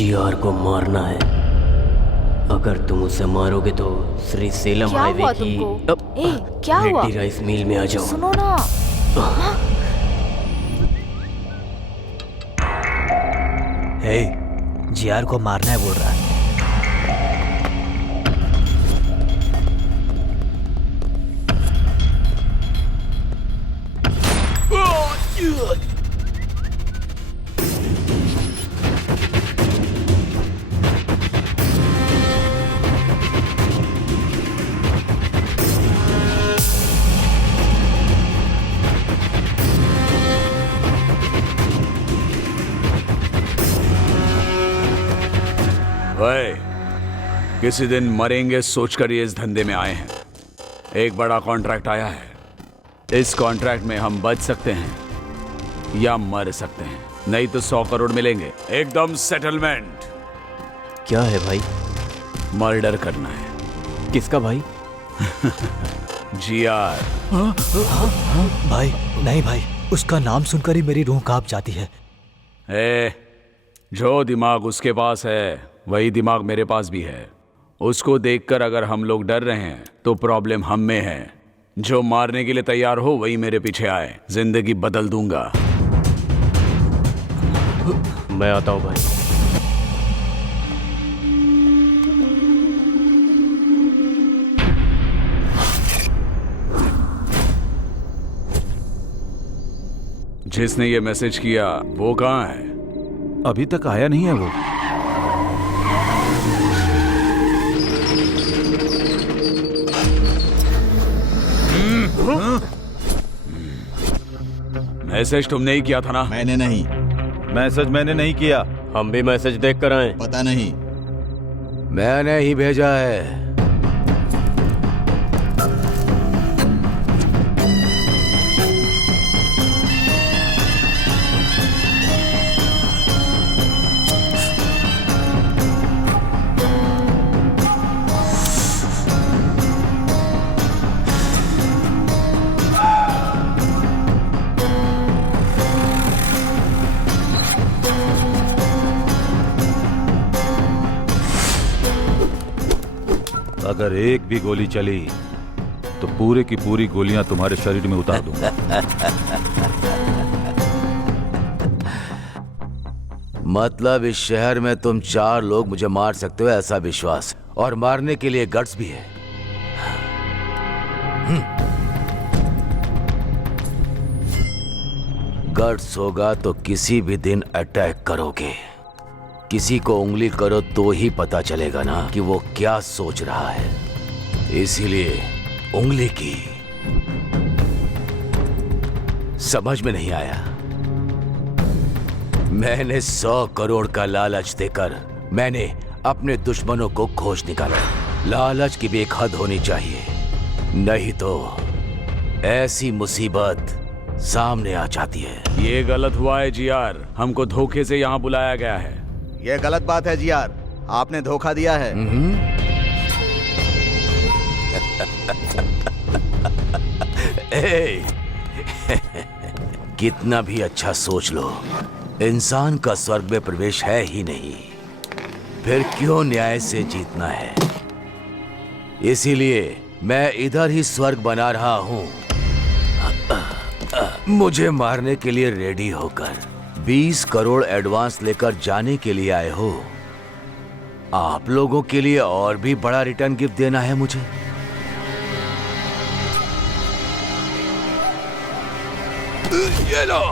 GR को मारना है। अगर तुम उसे मारोगे तो श्री सेलम हाईवे की क्या हुआ? रेड्डी राइस मिल में आ जाओ। सुनो ना। हे, जीआर को मारना है बोल रहा है। भाई, किसी दिन मरेंगे सोचकर ये इस धंधे में आए हैं। एक बड़ा कॉन्ट्रैक्ट आया है। इस कॉन्ट्रैक्ट में हम बच सकते हैं या मर सकते हैं, नहीं तो 100 करोड़ मिलेंगे एकदम सेटलमेंट। क्या है भाई? मर्डर करना है। किसका भाई? जीआर। भाई नहीं भाई, उसका नाम सुनकर ही मेरी रूह कांप जाती है। जो दिमाग उसके पास है वही दिमाग मेरे पास भी है। उसको देखकर अगर हम लोग डर रहे हैं तो प्रॉब्लम हम में है। जो मारने के लिए तैयार हो वही मेरे पीछे आए, जिंदगी बदल दूंगा। मैं आता हूं भाई। जिसने ये मैसेज किया वो कहाँ है? अभी तक आया नहीं है वो। मैसेज तुमने ही किया था ना? मैंने नहीं। मैसेज मैंने नहीं किया। हम भी मैसेज देख कर आए। पता नहीं। मैंने ही भेजा है। अगर एक भी गोली चली तो पूरे की पूरी गोलियां तुम्हारे शरीर में उतार दूंगा। मतलब इस शहर में तुम 4 लोग मुझे मार सकते हो ऐसा विश्वास, और मारने के लिए गट्स भी है। गट्स होगा तो किसी भी दिन अटैक करोगे। किसी को उंगली करो तो ही पता चलेगा ना कि वो क्या सोच रहा है। इसीलिए उंगली की। समझ में नहीं आया? मैंने 100 करोड़ का लालच देकर मैंने अपने दुश्मनों को खोज निकाला। लालच की भी एक हद होनी चाहिए, नहीं तो ऐसी मुसीबत सामने आ जाती है। ये गलत हुआ है जीआर, हमको धोखे से यहाँ बुलाया गया है। ये गलत बात है जीआर, आपने धोखा दिया है। कितना भी अच्छा सोच लो, इंसान का स्वर्ग में प्रवेश है ही नहीं, फिर क्यों न्याय से जीतना है? इसीलिए मैं इधर ही स्वर्ग बना रहा हूं। मुझे मारने के लिए रेडी होकर 20 करोड़ एडवांस लेकर जाने के लिए आए हो। आप लोगों के लिए और भी बड़ा रिटर्न गिफ्ट देना है मुझे। ये लो।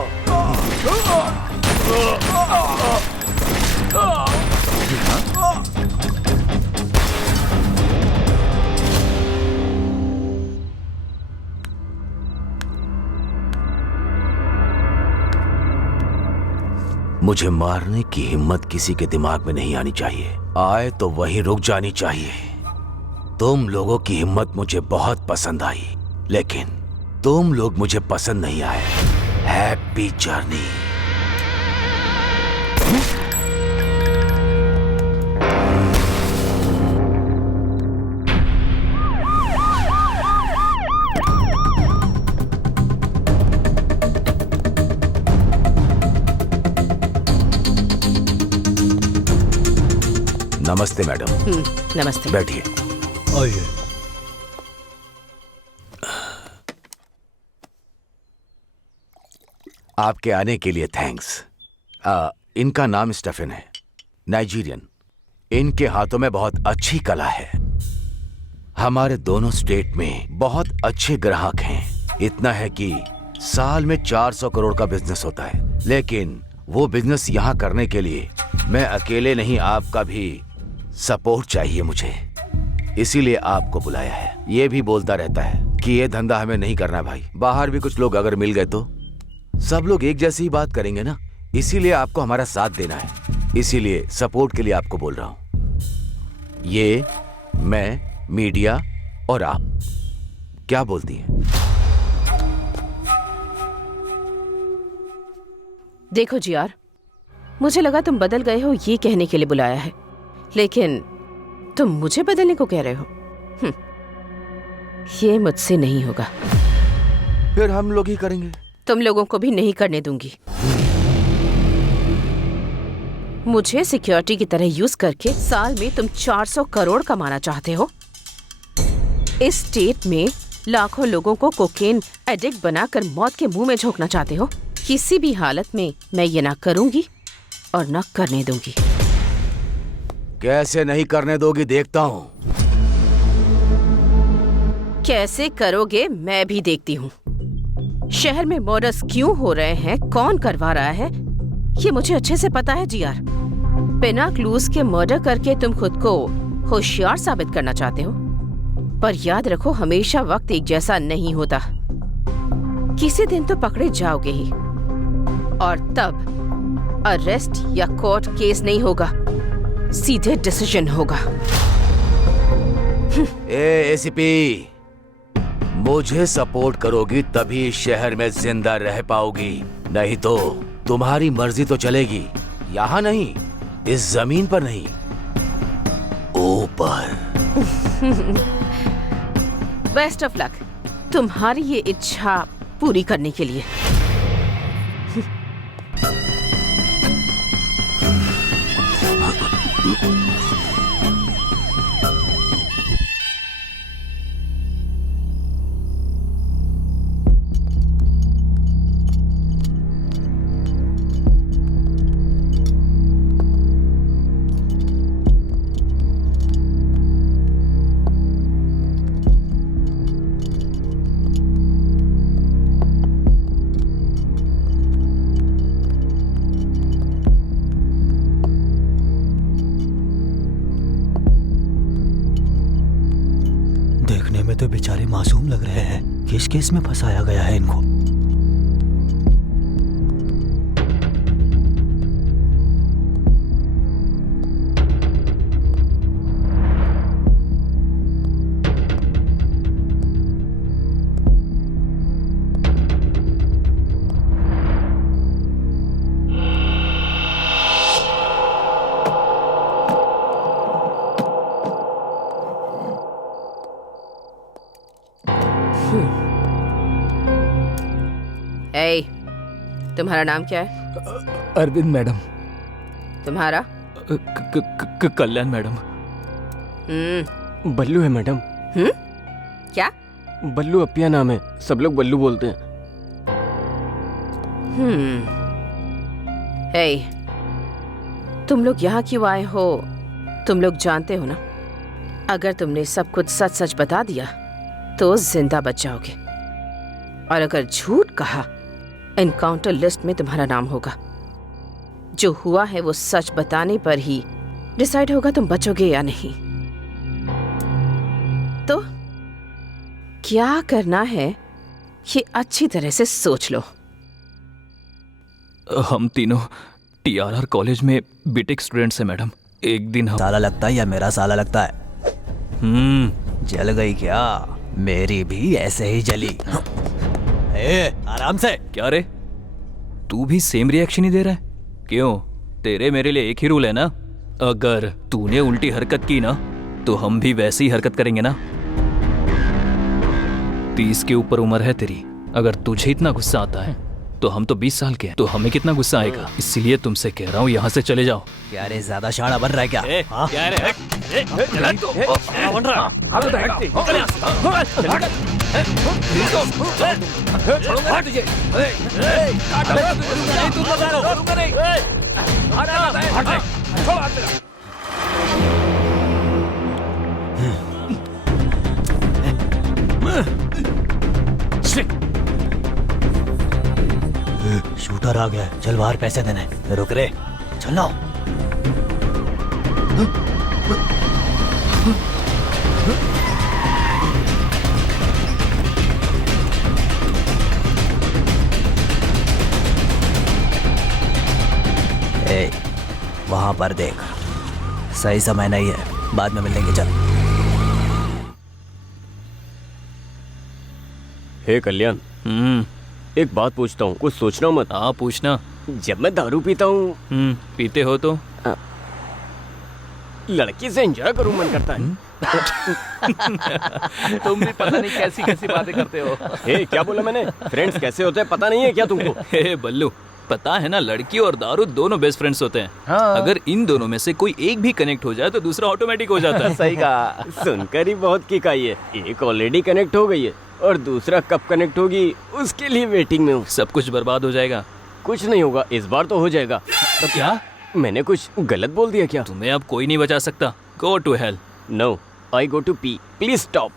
मुझे मारने की हिम्मत किसी के दिमाग में नहीं आनी चाहिए। आए तो वहीं रुक जानी चाहिए। तुम लोगों की हिम्मत मुझे बहुत पसंद आई, लेकिन तुम लोग मुझे पसंद नहीं आए। Happy journey. नमस्ते मैडम। नमस्ते। बैठिए। आइए। आपके आने के लिए थैंक्स। इनका नाम स्टेफन है, नाइजीरियन। इनके हाथों में बहुत अच्छी कला है। हमारे दोनों स्टेट में बहुत अच्छे ग्राहक हैं। इतना है कि साल में 400 करोड़ का बिजनेस होता है। लेकिन वो बिजनेस यहाँ करने के लिए मैं अकेले नहीं, आपका भी सपोर्ट चाहिए मुझे। इसीलिए आपको बुलाया है। ये भी बोलता रहता है कि ये धंधा हमें नहीं करना भाई। बाहर भी कुछ लोग अगर मिल गए तो सब लोग एक जैसी ही बात करेंगे ना। इसीलिए आपको हमारा साथ देना है। इसीलिए सपोर्ट के लिए आपको बोल रहा हूं। ये, मैं, मीडिया और आप, क्या बोलती हैं? देखो जी यार, मुझे लगा तुम बदल गए हो ये कहने के लिए बुलाया है, लेकिन तुम मुझे बदलने को कह रहे हो। ये मुझसे नहीं होगा। फिर हम लोग ही करेंगे। तुम लोगों को भी नहीं करने दूंगी। मुझे सिक्योरिटी की तरह यूज करके साल में तुम 400 करोड़ कमाना चाहते हो। इस स्टेट में लाखों लोगों को कोकेन एडिक्ट बनाकर मौत के मुंह में झोंकना चाहते हो। किसी भी हालत में मैं ये ना करूंगी और ना करने दूंगी। कैसे नहीं करने दोगी देखता हूं। कैसे करोगे मैं भी देखती हूँ। शहर में मर्डर्स क्यों हो रहे हैं, कौन करवा रहा है, ये मुझे अच्छे से पता है जीआर। बिना क्लूज के मर्डर करके तुम खुद को होशियार साबित करना चाहते हो, पर याद रखो हमेशा वक्त एक जैसा नहीं होता। किसी दिन तो पकड़े जाओगे ही, और तब अरेस्ट या कोर्ट केस नहीं होगा, सीधे डिसीजन होगा। एसीपी, मुझे सपोर्ट करोगी तभी इस शहर में जिंदा रह पाओगी, नहीं तो तुम्हारी मर्जी तो चलेगी। यहाँ नहीं, इस जमीन पर नहीं, ऊपर। बेस्ट ऑफ लक तुम्हारी ये इच्छा पूरी करने के लिए। देखने में तो बेचारे मासूम लग रहे हैं। किस केस में फंसाया गया है इनको? ए, तुम्हारा नाम क्या है? अरविंद मैडम। तुम्हारा? कल्याण मैडम। बल्लू है मैडम। क्या? बल्लू अपिया नाम है, सब लोग बल्लू बोलते हैं। ए, तुम लोग यहाँ क्यों आए हो? तुम लोग जानते हो ना, अगर तुमने सब कुछ सच सच बता दिया तो जिंदा बच जाओगे, और अगर झूठ कहा एनकाउंटर लिस्ट में तुम्हारा नाम होगा। जो हुआ है वो सच बताने पर ही डिसाइड होगा तुम बचोगे या नहीं। तो क्या करना है ये अच्छी तरह से सोच लो। हम तीनों टीआरआर कॉलेज में बीटेक स्टूडेंट्स हैं मैडम। एक दिन हम साला लगता है या मेरा साला लगता है? जल गई क्या? मेरी भी ऐसे ही जली। आराम से। क्या रे, तू भी सेम रिएक्शन ही दे रहा है? क्यों, तेरे मेरे लिए एक ही रूल है ना? अगर तूने उल्टी हरकत की ना तो हम भी वैसी ही हरकत करेंगे ना। 30 के ऊपर उम्र है तेरी, अगर तुझे इतना गुस्सा आता है तो हम तो 20 साल के हैं, तो हमें कितना गुस्सा आएगा। इसीलिए तुमसे कह रहा हूँ यहाँ से चले जाओ। क्या रे, ज्यादा शाना बन रहा है क्या? हाँ? क्या रे? शूटर आ गया, चल बाहर पैसे देने। रुक रे, चलो। ए, वहां पर देख, सही समय नहीं है, बाद में मिलेंगे, चल। हे कल्याण, एक बात पूछता हूँ, कुछ सोचना मत। हाँ पूछना। जब मैं दारू पीता हूँ, पीते हो तो लड़की से एंजॉय करूँ मन करता है। तुम भी पता नहीं कैसी कैसी बातें करते हो। हे, क्या बोला मैंने? फ्रेंड्स कैसे होते हैं पता नहीं है क्या तुमको? हे बल्लू, पता है ना, लड़की और दारू दोनों बेस्ट फ्रेंड्स होते हैं। हाँ। अगर इन दोनों में से कोई एक भी कनेक्ट हो जाए तो दूसरा ऑटोमेटिक हो जाता है। सही कहा, सुनकर ही बहुत किक आई है। एक ऑलरेडी कनेक्ट हो गई है और दूसरा कब कनेक्ट होगी उसके लिए वेटिंग में हूँ। सब कुछ बर्बाद हो जाएगा। कुछ नहीं होगा, इस बार तो हो जाएगा। तो क्या मैंने कुछ गलत बोल दिया क्या? तुम्हें अब कोई नहीं बचा सकता। Go to hell. No, I go to pee, please stop.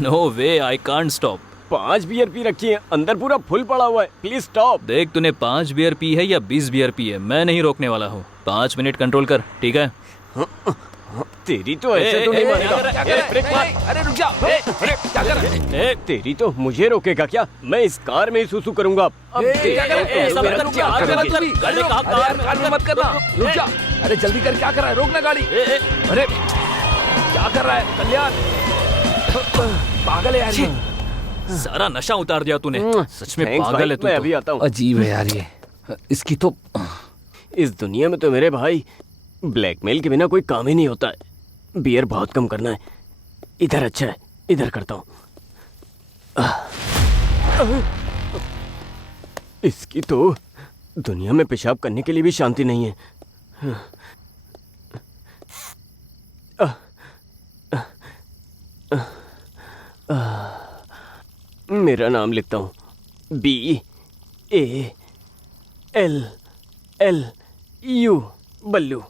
No way, I can't stop. 5 beer पी रखी है, अंदर पूरा फुल पड़ा हुआ है, प्लीज स्टॉप। देख, तूने 5 बियर पी है या 20 बियर पी है, मैं नहीं रोकने वाला हूँ। 5 मिनट कंट्रोल कर, ठीक है? तेरी तो ऐसे तो नहीं मानेगा। अरे रुक जा। क्या कर रहा है? तेरी तो मुझे रोकेगा क्या? मैं इस कार में ही सुसु करूंगा। अब मत करना। रुक जा। अरे जल्दी कर, क्या कर रहा है? रोकना गाड़ी। अरे क्या कर रहा है कल्याण? पागल है यार ये। सारा नशा उतार दिया तूने। सच में पागल है तू। मैं अभी आता हूँ। अजीब है यार ये, इसकी तो। इस दुनिया में तो मेरे भाई ब्लैकमेल के बिना कोई काम ही नहीं होता है। बियर बहुत कम करना है। इधर अच्छा है, इधर करता हूँ। इसकी तो दुनिया में पेशाब करने के लिए भी शांति नहीं है। मेरा नाम लिखता हूँ, BALLU, बल्लू।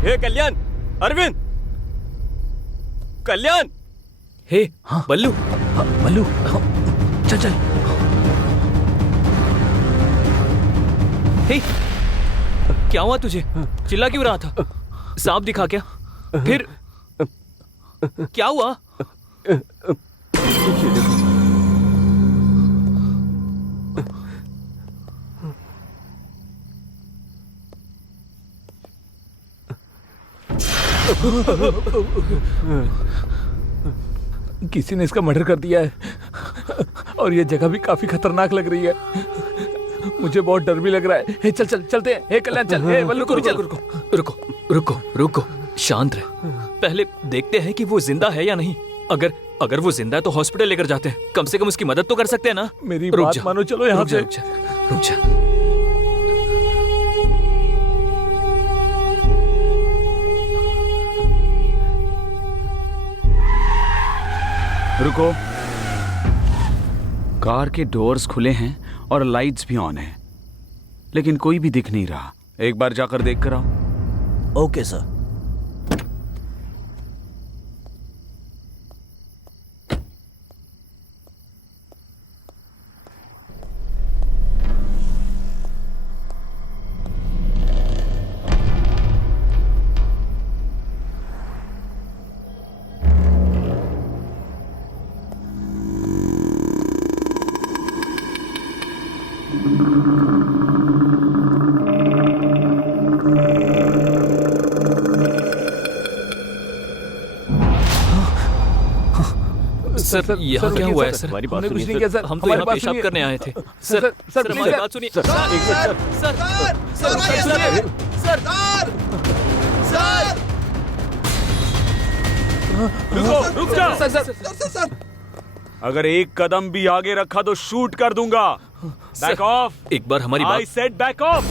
हे कल्याण, अरविंद, कल्याण। हे हाँ बल्लू। बल्लू, चल चल। हे, क्या हुआ तुझे? चिल्ला क्यों रहा था? सांप दिखा क्या? फिर क्या हुआ? किसी ने इसका मर्डर कर दिया है और ये जगह भी काफी खतरनाक लग रही है। मुझे बहुत डर भी लग रहा है। हे चल चल चलते हैं। हे कल्याण चल। हे बल्लू रुको, रुको रुको रुको रुको, शांत रहे। पहले देखते हैं कि वो जिंदा है या नहीं। अगर वो जिंदा है तो हॉस्पिटल लेकर जाते हैं। कम से कम उसकी मदद तो कर सकते हैं ना। मेरी बात मानो, चलो यहाँ से। रुक जा। रुको। कार के डोर्स खुले हैं और लाइट्स भी ऑन हैं, लेकिन कोई भी दिख नहीं रहा। एक बार जाकर देख कर आओ। Okay sir. सर यहाँ क्या हुआ है सर? हमारी बात हमने कुछ सुनिए नहीं किया सर। सर, हम तो हमारी यहाँ बात पेशाब सुनिए। करने आए थे। सर, सर सर, सर हमारी please, बात सुनिए। सर, एक मिनट, सर। रुक जा। सर, अगर एक कदम भी आगे रखा तो शूट कर दूंगा। Back of. एक बार हमारी आई बात said back of.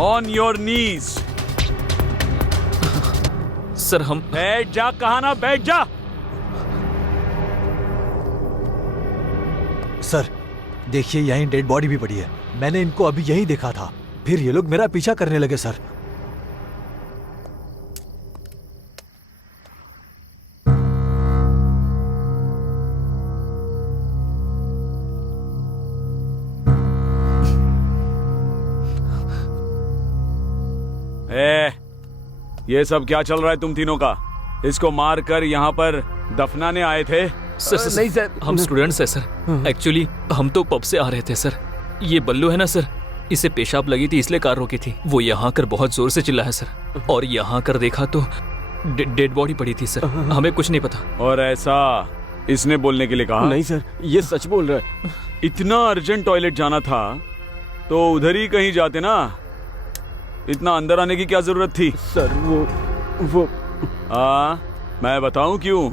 On your knees. Sir हम बैठ जा, कहा ना बैठ जा। सर देखिए यहीं डेड बॉडी भी पड़ी है। मैंने इनको अभी यहीं देखा था, फिर ये लोग मेरा पीछा करने लगे सर। ये सब क्या चल रहा है तुम तीनों का? इसको मार कर यहाँ पर दफनाने आए थे? सर नहीं सर। हम स्टूडेंट्स हैं सर। एक्चुअली हम तो पब से आ रहे थे सर। ये बल्लू है ना सर, इसे पेशाब लगी थी इसलिए कार रोकी थी। वो यहाँ कर बहुत जोर से चिल्ला है सर, और यहाँ कर देखा तो डेड बॉडी पड़ी थी सर। हमें कुछ नहीं पता। और ऐसा इसने बोलने के लिए कहा? नहीं सर, ये सच बोल रहा है। इतना अर्जेंट टॉयलेट जाना था तो उधर ही कहीं जाते ना। इतना अंदर आने की क्या जरूरत थी? सर वो मैं बताऊं क्यों?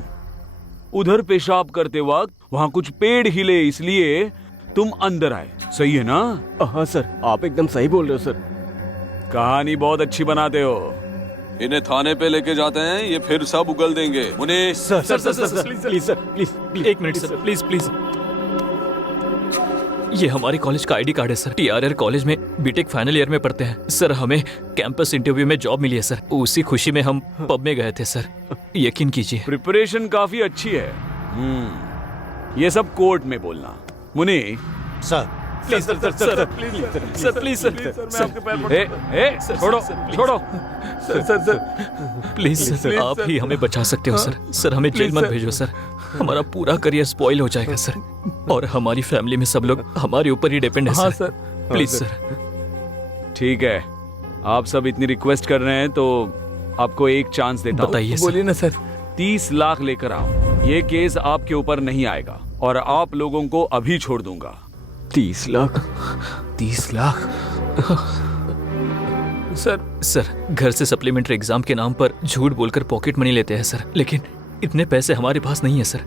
उधर पेशाब करते वक्त वहां कुछ पेड़ हिले, इसलिए तुम अंदर आए। सही है ना? हाँ सर, आप एकदम सही बोल रहे हो सर। कहानी बहुत अच्छी बनाते हो। इन्हें थाने पे लेके जाते हैं, ये फिर सब उगल देंगे। उन्हें सर प्लीज सर, प्लीज एक मिनट सर, प्लीज प्लीज। ये हमारे कॉलेज का आईडी कार्ड है सर। TRR कॉलेज में बीटेक फाइनल ईयर में पढ़ते हैं सर। हमें कैंपस इंटरव्यू में जॉब मिली है सर। उसी खुशी में हम पब में गए थे सर। यकीन कीजिए। प्रिपरेशन काफी अच्छी है। ये सब कोर्ट में बोलना। मुनि sir please sir please sir छोड़ो छोड़ो। सर प्लीज सर, आप ही हमें बचा सकते हो सर। सर हमें जेल मत भेजो सर। हमारा पूरा करियर स्पॉइल हो जाएगा सर, और हमारी फैमिली में सब लोग हमारे ऊपर ही डिपेंड है हाँ सर। सर। Please sir. ठीक है, आप सब इतनी रिक्वेस्ट कर रहे हैं तो आपको एक चांस देता हूं। बताइए सर। बोलिए ना सर। 30 लाख लेकर आओ। ये केस आपके ऊपर नहीं आएगा और आप लोगों को अभी छोड़ दूंगा। 30 लाख? 30 लाख? सर घर से सप्लीमेंट्री एग्जाम के नाम पर झूठ बोलकर पॉकेट मनी लेते हैं सर, लेकिन इतने पैसे हमारे पास नहीं है सर।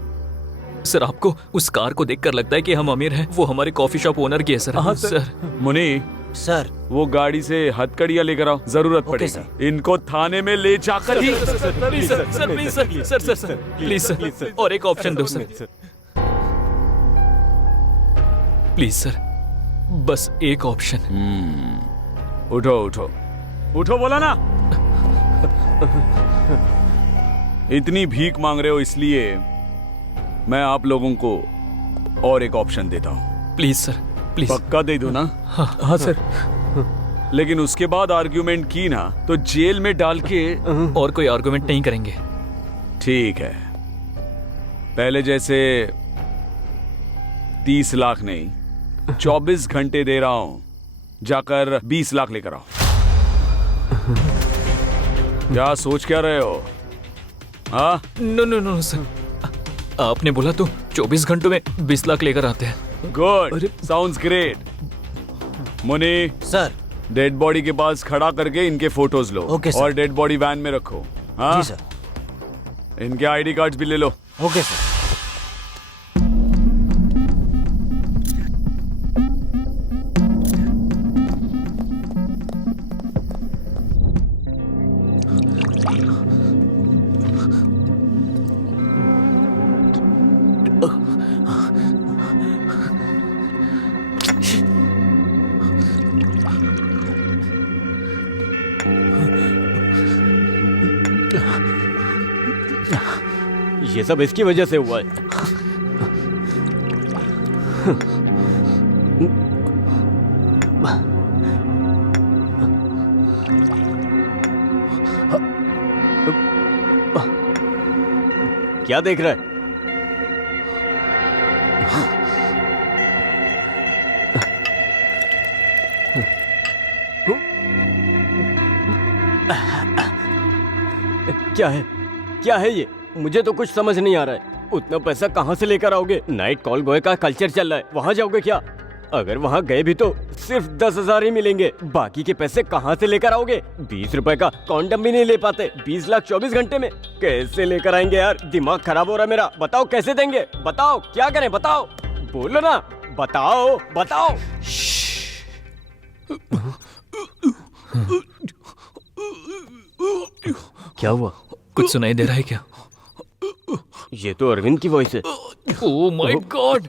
सर आपको उस कार को देखकर लगता है कि हम अमीर हैं? वो हमारे कॉफी शॉप ओनर की है सर। हाँ, सर मुनि, सर वो गाड़ी से हथकड़ियां लेकर आओ, जरूरत ओके, पड़ेगी। इनको थाने में ले जाकर ही। Please sir please sir please sir, और एक ऑप्शन दो सर प्लीज सर, बस एक ऑप्शन। उठो उठो उठो, बोला ना। इतनी भीख मांग रहे हो इसलिए मैं आप लोगों को और एक ऑप्शन देता हूँ। Please sir please. पक्का दे दो ना? हाँ सर। लेकिन उसके बाद आर्ग्यूमेंट की ना तो जेल में डाल के। और कोई आर्गुमेंट नहीं करेंगे। ठीक है, पहले जैसे 30 लाख नहीं, 24 घंटे दे रहा हूं। जाकर 20 लाख लेकर आओ। क्या सोच क्या रहे हो? हाँ? नो सर, आपने बोला तो 24 घंटों में 20 लाख लेकर आते हैं। Good, sounds great. Muni, sir. Dead body के पास खड़ा करके इनके फोटोज लो। Okay sir. और डेड बॉडी वैन में रखो। हाँ? जी सर। इनके आईडी कार्ड्स भी ले लो। Okay sir. ये सब इसकी वजह से हुआ है। क्या देख रहा है? क्या है? क्या है ये? मुझे तो कुछ समझ नहीं आ रहा है। उतना पैसा कहाँ से लेकर आओगे? नाइट कॉल बॉय का कल्चर चल रहा है, वहाँ जाओगे क्या? अगर वहाँ गए भी तो सिर्फ 10,000 ही मिलेंगे। बाकी के पैसे कहाँ से लेकर आओगे? 20 रुपए का कॉन्डम भी नहीं ले पाते। 20 लाख 24 घंटे में कैसे लेकर आएंगे यार? दिमाग खराब हो रहा है मेरा। बताओ कैसे देंगे? बताओ क्या करें? बताओ, बोलो ना, बताओ बताओ। क्या हुआ? कुछ सुनाई दे रहा है क्या? ये तो अरविंद की वॉइस है। Oh my God!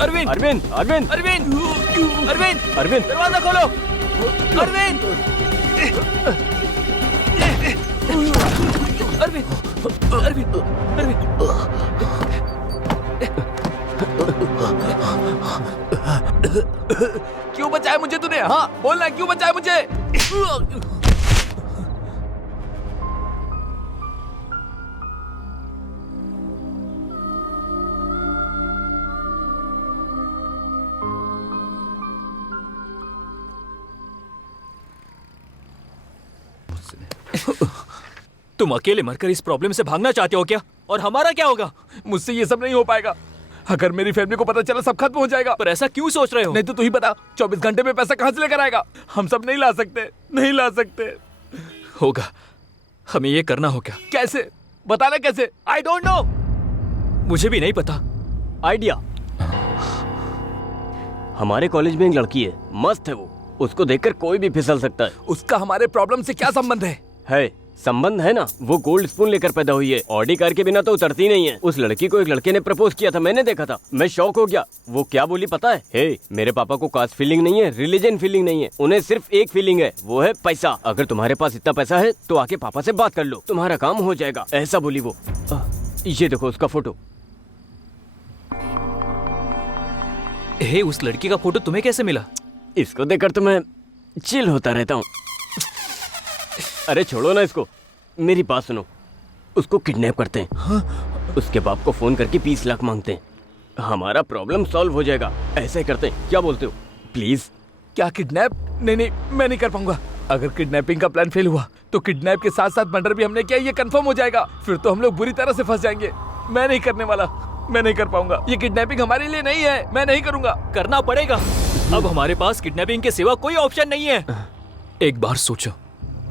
Arvind! Arvind! Arvind! Arvind! Arvind! Arvind! दरवाजा खोलो! अरविंद! अरविंद! अरविंद! अरविंद! क्यों बचाया मुझे तूने? हाँ बोलना, क्यों बचाया मुझे? तुम अकेले मरकर इस प्रॉब्लम से भागना चाहते हो क्या? और हमारा क्या होगा? मुझसे ये सब नहीं हो पाएगा। अगर मेरी फैमिली को पता चला सब खत्म हो जाएगा। पर ऐसा क्यों सोच रहे हो? नहीं तो तू ही बता, 24 घंटे में पैसा कहाँ से लेकर आएगा? हम सब नहीं ला सकते, नहीं ला सकते। होगा, हमें ये करना होगा। कैसे? बताना कैसे? आई डोंट नो, मुझे भी नहीं पता। आइडिया। हमारे कॉलेज में एक लड़की है, मस्त है वो। उसको देखकर कोई भी फिसल सकता है। उसका हमारे प्रॉब्लम से क्या संबंध है? संबंध है ना। वो गोल्ड स्पून लेकर पैदा हुई है। ऑडी कार के बिना तो उतरती नहीं है। उस लड़की को एक लड़के ने प्रपोज किया था, मैंने देखा था। मैं शॉक हो गया। वो क्या बोली पता है? मेरे पापा को कास्ट फीलिंग नहीं है, रिलीजन फीलिंग नहीं है, उन्हें सिर्फ एक फीलिंग है, वो है पैसा। अगर तुम्हारे पास इतना पैसा है तो आके पापा से बात कर लो, तुम्हारा काम हो जाएगा, ऐसा बोली वो। ये देखो उसका फोटो। उस लड़की का फोटो तुम्हें कैसे मिला? इसको देखकर तो मैं चिल होता रहता हूँ। अरे छोड़ो ना इसको, मेरी बात सुनो। उसको किडनैप करते हैं। हाँ? उसके बाप को फोन करके 20 लाख मांगते हैं। हमारा प्रॉब्लम सॉल्व हो जाएगा। ऐसे करते हैं, क्या बोलते हो? प्लीज। क्या किडनैप? नहीं, मैं नहीं कर पाऊंगा। अगर किडनैपिंग का प्लान फेल हुआ तो किडनैप के साथ साथ मर्डर भी हमने किया, ये कंफर्म हो जाएगा। फिर तो हम लोग बुरी तरह से फंस जाएंगे। मैं नहीं करने वाला, मैं नहीं कर पाऊंगा। ये किडनैपिंग हमारे लिए नहीं है, मैं नहीं करूंगा। करना पड़ेगा। अब हमारे पास किडनैपिंग के सिवा कोई ऑप्शन नहीं है। एक बार सोचो,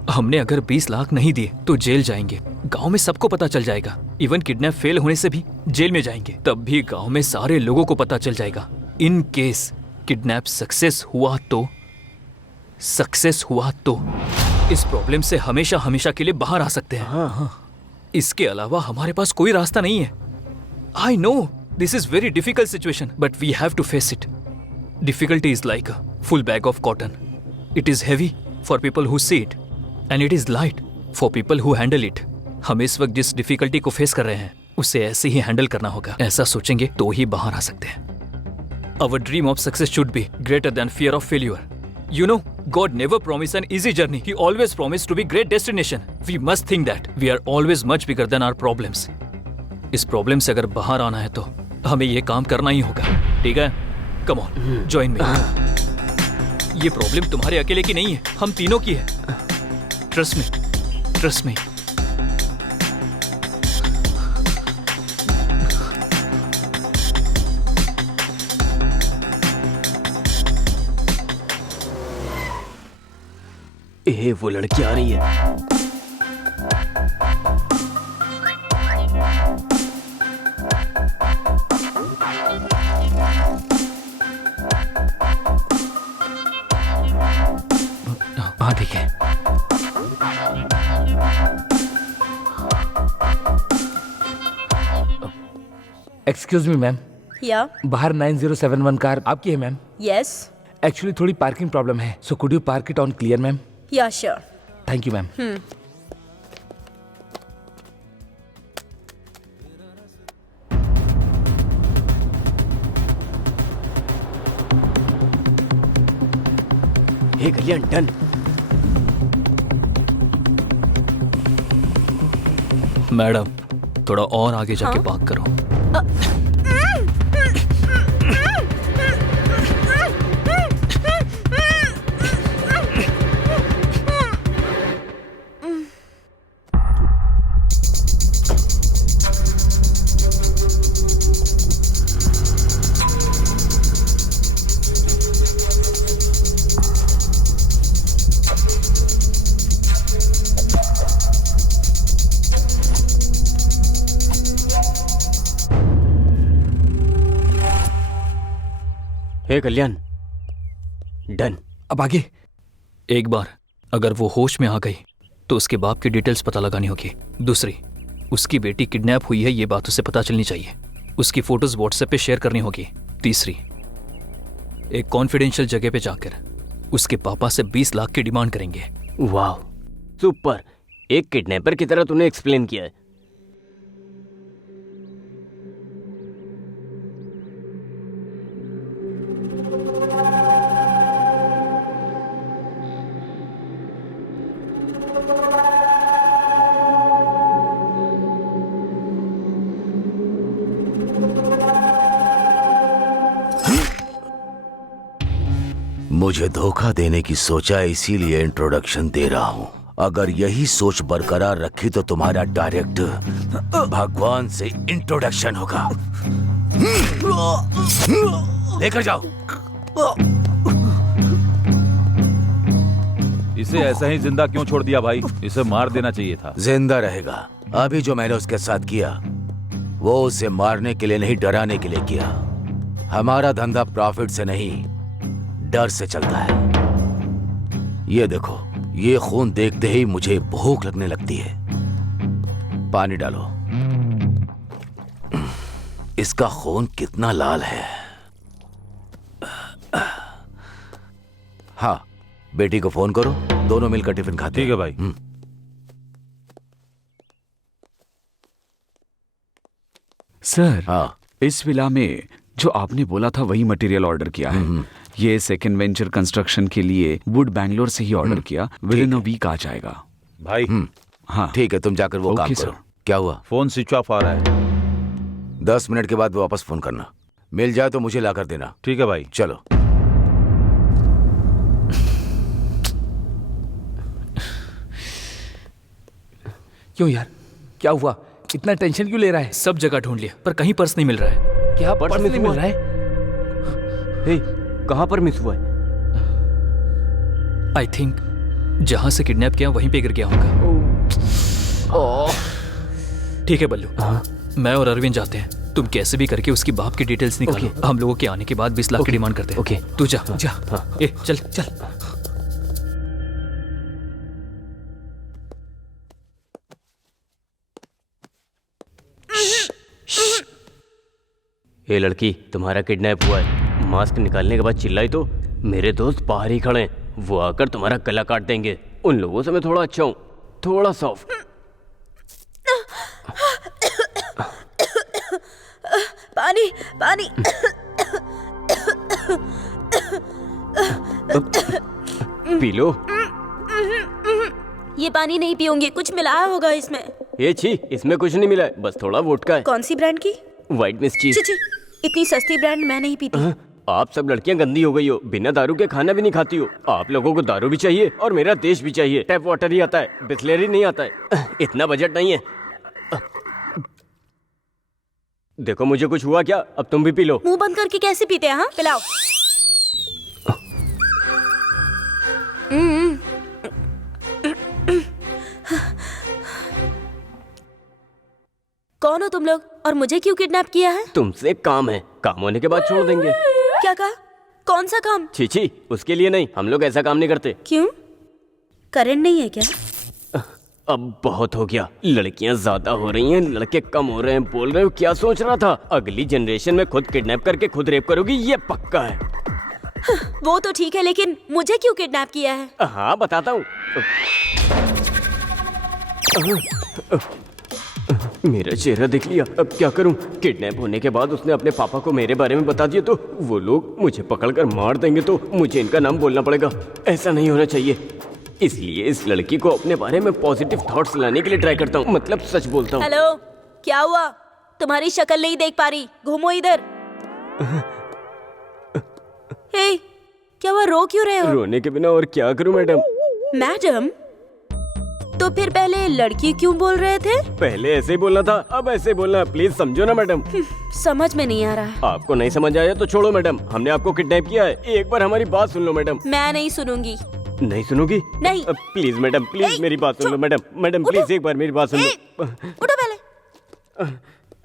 हमने अगर 20 लाख नहीं दिए तो जेल जाएंगे। गांव में सबको पता चल जाएगा। इवन किडनैप फेल होने से भी जेल में जाएंगे, तब भी गांव में सारे लोगों को पता चल जाएगा। इन केस किडनैप सक्सेस हुआ तो इस प्रॉब्लम से हमेशा हमेशा के लिए बाहर आ सकते हैं। हाँ। इसके अलावा हमारे पास कोई रास्ता नहीं है। I know this is very difficult situation, but we have to face it. Difficulty is like a full bag of cotton. It is heavy for people who see it, and it is light for people who handle it. हम इस वक्त जिस difficulty को face कर रहे हैं उसे ऐसे ही हैंडल करना होगा। ऐसा सोचेंगे तो ही बाहर आ सकते हैं। Our dream of success should be greater than fear of failure. You know, God never promised an easy journey. He always promised to be great destination. We must think that we are always much bigger than our problems. इस problem से अगर बाहर आना है तो हमें ये काम करना ही होगा। ठीक है? Come on, join me. ये प्रॉब्लम तुम्हारे अकेले की नहीं है, हम तीनों की है। Trust me, trust me. वो लड़की आ रही है। हाँ ठीक है। एक्सक्यूज मी मैम, या बाहर 9071 कार आपकी है मैम? यस। एक्चुअली थोड़ी पार्किंग प्रॉब्लम है, so could you park it on clear ma'am? Yeah sure. Thank you ma'am. Hey Kalyan, done. Madam थोड़ा और आगे जाके पार्क करो। Hey Kalyan, done. अब आगे? एक बार अगर वो होश में आ गई तो उसके बाप की डिटेल्स पता लगानी होगी। दूसरी, उसकी बेटी किडनैप हुई है ये बात उसे पता चलनी चाहिए। उसकी फोटोज व्हाट्सएप पे शेयर करनी होगी। तीसरी, एक कॉन्फिडेंशियल जगह पे जाकर उसके पापा से 20 लाख की डिमांड करेंगे। वाह, सुपर। एक किडनैपर की तरह तूने एक्सप्लेन किया है। मुझे धोखा देने की सोचा, इसीलिए इंट्रोडक्शन दे रहा हूं। अगर यही सोच बरकरार रखी तो तुम्हारा डायरेक्ट भगवान से इंट्रोडक्शन होगा। लेकर जाओ। इसे ऐसा ही जिंदा क्यों छोड़ दिया भाई? इसे मार देना चाहिए था। जिंदा रहेगा। अभी जो मैंने उसके साथ किया वो उसे मारने के लिए नहीं, डराने के लिए किया। हमारा धंधा प्रॉफिट से नहीं, डर से चलता है। ये देखो, ये खून देखते ही मुझे भूख लगने लगती है। पानी डालो। इसका खून कितना लाल है। हाँ, बेटी को फोन करो, दोनों मिलकर टिफिन खाते हैं। ठीक है भाई। सर, हाँ, इस विला में जो आपने बोला था वही मटेरियल ऑर्डर किया है। ये सेकंड वेंचर कंस्ट्रक्शन के लिए वुड बैंगलोर से ही ऑर्डर किया। विद इन अ वीक आ जाएगा भाई। हाँ ठीक है, तुम जाकर वो काम ओके, करो। सर। क्या हुआ? फोन स्विच ऑफ आ रहा है। 10 मिनट के बाद वापस फोन करना। मिल जाए तो मुझे लाकर देना। ठीक है भाई। चलो। क्यों यार, क्या हुआ? इतना टेंशन क्यों ले रहा है? सब जगह ढूंढ लिया पर कहीं पर्स नहीं मिल रहा है। क्या पर्स पर्स मिस नहीं मिल हुआ? रहा है? हे, कहाँ पर मिस हुआ है? आई थिंक जहां से किडनैप किया वहीं पे गिर गया होगा। ठीक है बल्लू, मैं और अरविंद जाते हैं। तुम कैसे भी करके उसकी बाप की डिटेल्स निकालो। हम लोगों के आने के बाद 20 लाख की डिमांड करते हैं। ओके। तू जा जा। ए चल चल। ये लड़की, तुम्हारा किडनैप हुआ है। मास्क निकालने के बाद चिल्लाई तो मेरे दोस्त बाहर ही खड़े हैं, वो आकर तुम्हारा गला काट देंगे। उन लोगों से मैं थोड़ा अच्छा हूँ, थोड़ा सॉफ्ट। पानी पानी। P low. ये पानी नहीं पीऊंगी, कुछ मिलाया होगा इसमें। ये छी, इसमें कुछ नहीं मिला है, बस थोड़ा वोडका है। कौन सी ब्रांड की? व्हाइट मिस चीज। छी, इतनी सस्ती ब्रांड मैं नहीं पीती। आप सब लड़कियां गंदी हो गई हो, बिना दारू के खाना भी नहीं खाती हो। आप लोगों को दारू भी चाहिए और मेरा देश भी चाहिए। टैप वाटर ही आता है, बिस्लेरी नहीं आता है। इतना बजट नहीं है। देखो मुझे कुछ हुआ क्या? अब तुम भी पी लो। मुंह बंद करके कैसे पीते हैं? हाँ, पिलाओ। कौन हो तुम लोग और मुझे क्यों किडनैप किया है? तुमसे काम है, काम होने के बाद छोड़ देंगे। क्या कहा? कौन सा काम? छी, उसके लिए नहीं, हम लोग ऐसा काम नहीं करते। क्यों? करंट नहीं है क्या? अब बहुत हो गया। लड़कियां ज्यादा हो रही हैं, लड़के कम हो रहे हैं। बोल रहे हो क्या सोच रहा था? अगली जनरेशन में खुद किडनैप करके खुद रेप करोगी, ये पक्का है। वो तो ठीक है, लेकिन मुझे क्यों किडनैप किया है? हाँ बताता हूँ। मेरा चेहरा देख लिया, अब क्या करूं? किडनैप होने के बाद उसने अपने पापा को मेरे बारे में बता दिया तो वो लोग मुझे पकड़कर मार देंगे, तो मुझे इनका नाम बोलना पड़ेगा। ऐसा नहीं होना चाहिए, इसलिए इस लड़की को अपने बारे में पॉजिटिव थॉट्स लाने के लिए ट्राई करता हूँ, मतलब सच बोलता हूँ। हेलो, क्या हुआ? तुम्हारी शक्ल नहीं देख पा रही, घूमो इधर। हे, क्या हुआ, रो क्यों रहे हो? रोने के बिना और क्या करूं मैडम? मैडम? तो फिर पहले लड़की क्यों बोल रहे थे? पहले ऐसे ही बोलना था, अब ऐसे बोलना, प्लीज समझो ना मैडम। समझ में नहीं आ रहा है। आपको नहीं समझ आया तो छोड़ो मैडम, हमने आपको किडनैप किया है, एक बार हमारी बात सुन लो मैडम। मैं नहीं सुनूंगी। नहीं सुनोगी? नहीं। प्लीज मैडम, प्लीज मेरी बात सुन लो मैडम, मैडम प्लीज एक बार मेरी बात सुन लो। उठो पहले।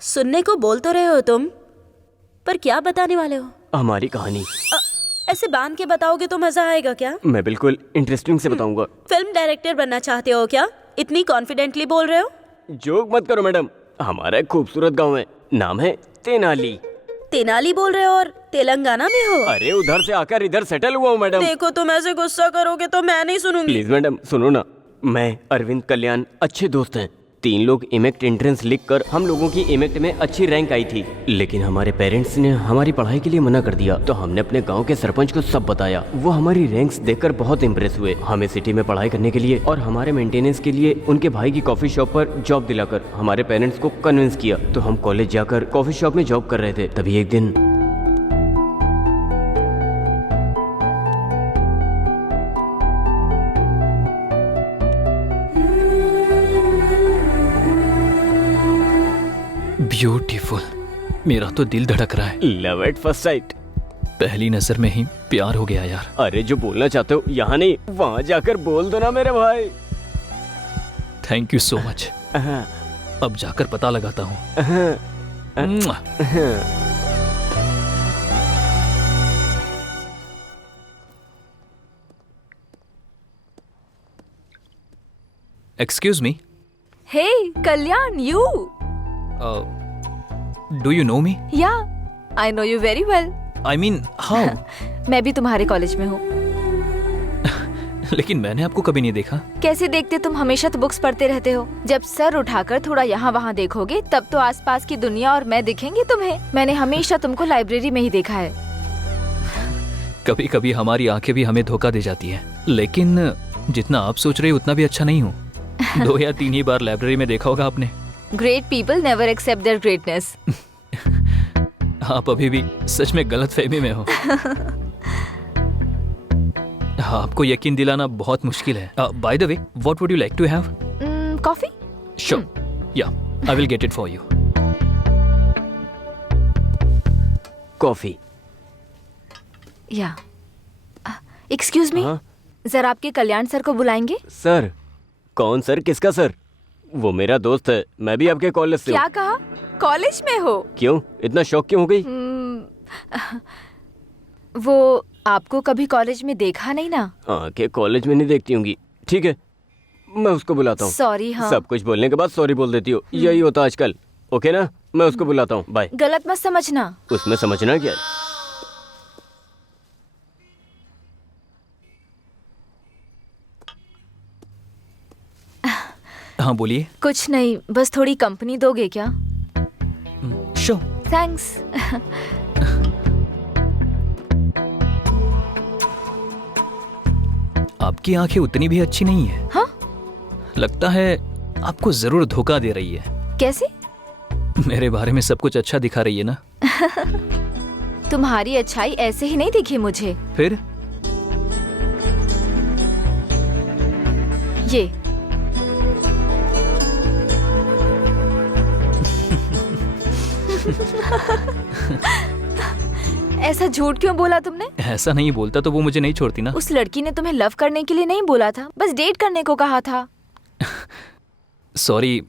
सुनने को बोल तो रहे हो तुम, पर क्या बताने वाले हो? हमारी कहानी। ऐसे बांध के बताओगे तो मजा आएगा क्या? मैं बिल्कुल इंटरेस्टिंग से बताऊंगा। फिल्म डायरेक्टर बनना चाहते हो क्या? इतनी कॉन्फिडेंटली बोल रहे हो? जोक मत करो मैडम, हमारा एक खूबसूरत गांव है, नाम है तेनाली। तेनाली बोल रहे हो और तेलंगाना में हो? अरे उधर से आकर इधर सेटल हुआ हूँ मैडम। देखो तुम ऐसे गुस्सा करोगे तो मैं नहीं सुनूंगी। प्लीज मैडम सुनो ना, मैं अरविंद कल्याण अच्छे दोस्त हैं। 3 लोग इमेक्ट एंट्रेंस लिख कर हम लोगों की इमेक्ट में अच्छी रैंक आई थी, लेकिन हमारे पेरेंट्स ने हमारी पढ़ाई के लिए मना कर दिया, तो हमने अपने गांव के सरपंच को सब बताया। वो हमारी रैंक्स देखकर बहुत इम्प्रेस हुए, हमें सिटी में पढ़ाई करने के लिए और हमारे मेंटेनेंस के लिए उनके भाई की कॉफी शॉप पर जॉब दिलाकर हमारे पेरेंट्स को कन्विंस किया। तो हम कॉलेज जाकर कॉफी शॉप में जॉब कर रहे थे, तभी एक दिन ब्यूटीफुल, मेरा तो दिल धड़क रहा है। लव एट फर्स्ट साइट, पहली नजर में ही प्यार हो गया यार। अरे जो बोलना चाहते हो यहाँ नहीं वहाँ जाकर बोल दो ना मेरे भाई। Thank you so much. अब जाकर पता लगाता हूँ। Excuse me. Hey Kalyan, you? Do you know me? Yeah, I know you very well. I mean how? मैं भी तुम्हारे कॉलेज में हूँ। लेकिन मैंने आपको कभी नहीं देखा। कैसे देखते, तुम हमेशा तो बुक्स पढ़ते रहते हो। जब सर उठाकर थोड़ा यहाँ वहाँ देखोगे तब तो आसपास की दुनिया और मैं दिखेंगे तुम्हें। मैंने हमेशा तुमको लाइब्रेरी में ही देखा है। कभी कभी हमारी आंखें भी हमें धोखा दे जाती है, लेकिन जितना आप सोच रहे हो उतना भी अच्छा नहीं हूँ। 2 या 3 ही बार लाइब्रेरी में देखा होगा आपने। Great people never accept their greatness. आप अभी भी सच में गलत फहमी में हो। आपको यकीन दिलाना बहुत मुश्किल है। By the way, what would you like to have? Coffee? Sure, yeah I will get it for you. Coffee. Yeah excuse me, जरा आपके कल्याण सर को बुलाएंगे? सर? कौन सर? किसका सर? वो मेरा दोस्त है, मैं भी आपके कॉलेज से हूँ। क्या कहा? कॉलेज में हो? क्यों इतना शौक क्यों हो गई? वो आपको कभी कॉलेज में देखा नहीं ना? आंखें कॉलेज में नहीं देखती होंगी। ठीक है, मैं उसको बुलाता हूँ। सॉरी। हाँ, सब कुछ बोलने के बाद सॉरी बोल देती हो, यही होता आजकल। ओके ना, मैं उसको बुलाता हूँ, बाय। गलत मत समझना। उसमें समझना क्या है? हाँ बोलिए। कुछ नहीं, बस थोड़ी कंपनी दोगे क्या? श्योर। थैंक्स। आपकी आंखें उतनी भी अच्छी नहीं है। हाँ? लगता है आपको जरूर धोखा दे रही है। कैसे? मेरे बारे में सब कुछ अच्छा दिखा रही है ना। तुम्हारी अच्छाई ऐसे ही नहीं दिखी मुझे। फिर? ये ऐसा झूठ क्यों बोला तुमने? ऐसा नहीं बोलता तो वो मुझे नहीं छोड़ती ना। उस लड़की ने तुम्हें लव करने के लिए नहीं बोला था, बस डेट करने को कहा था। सॉरी,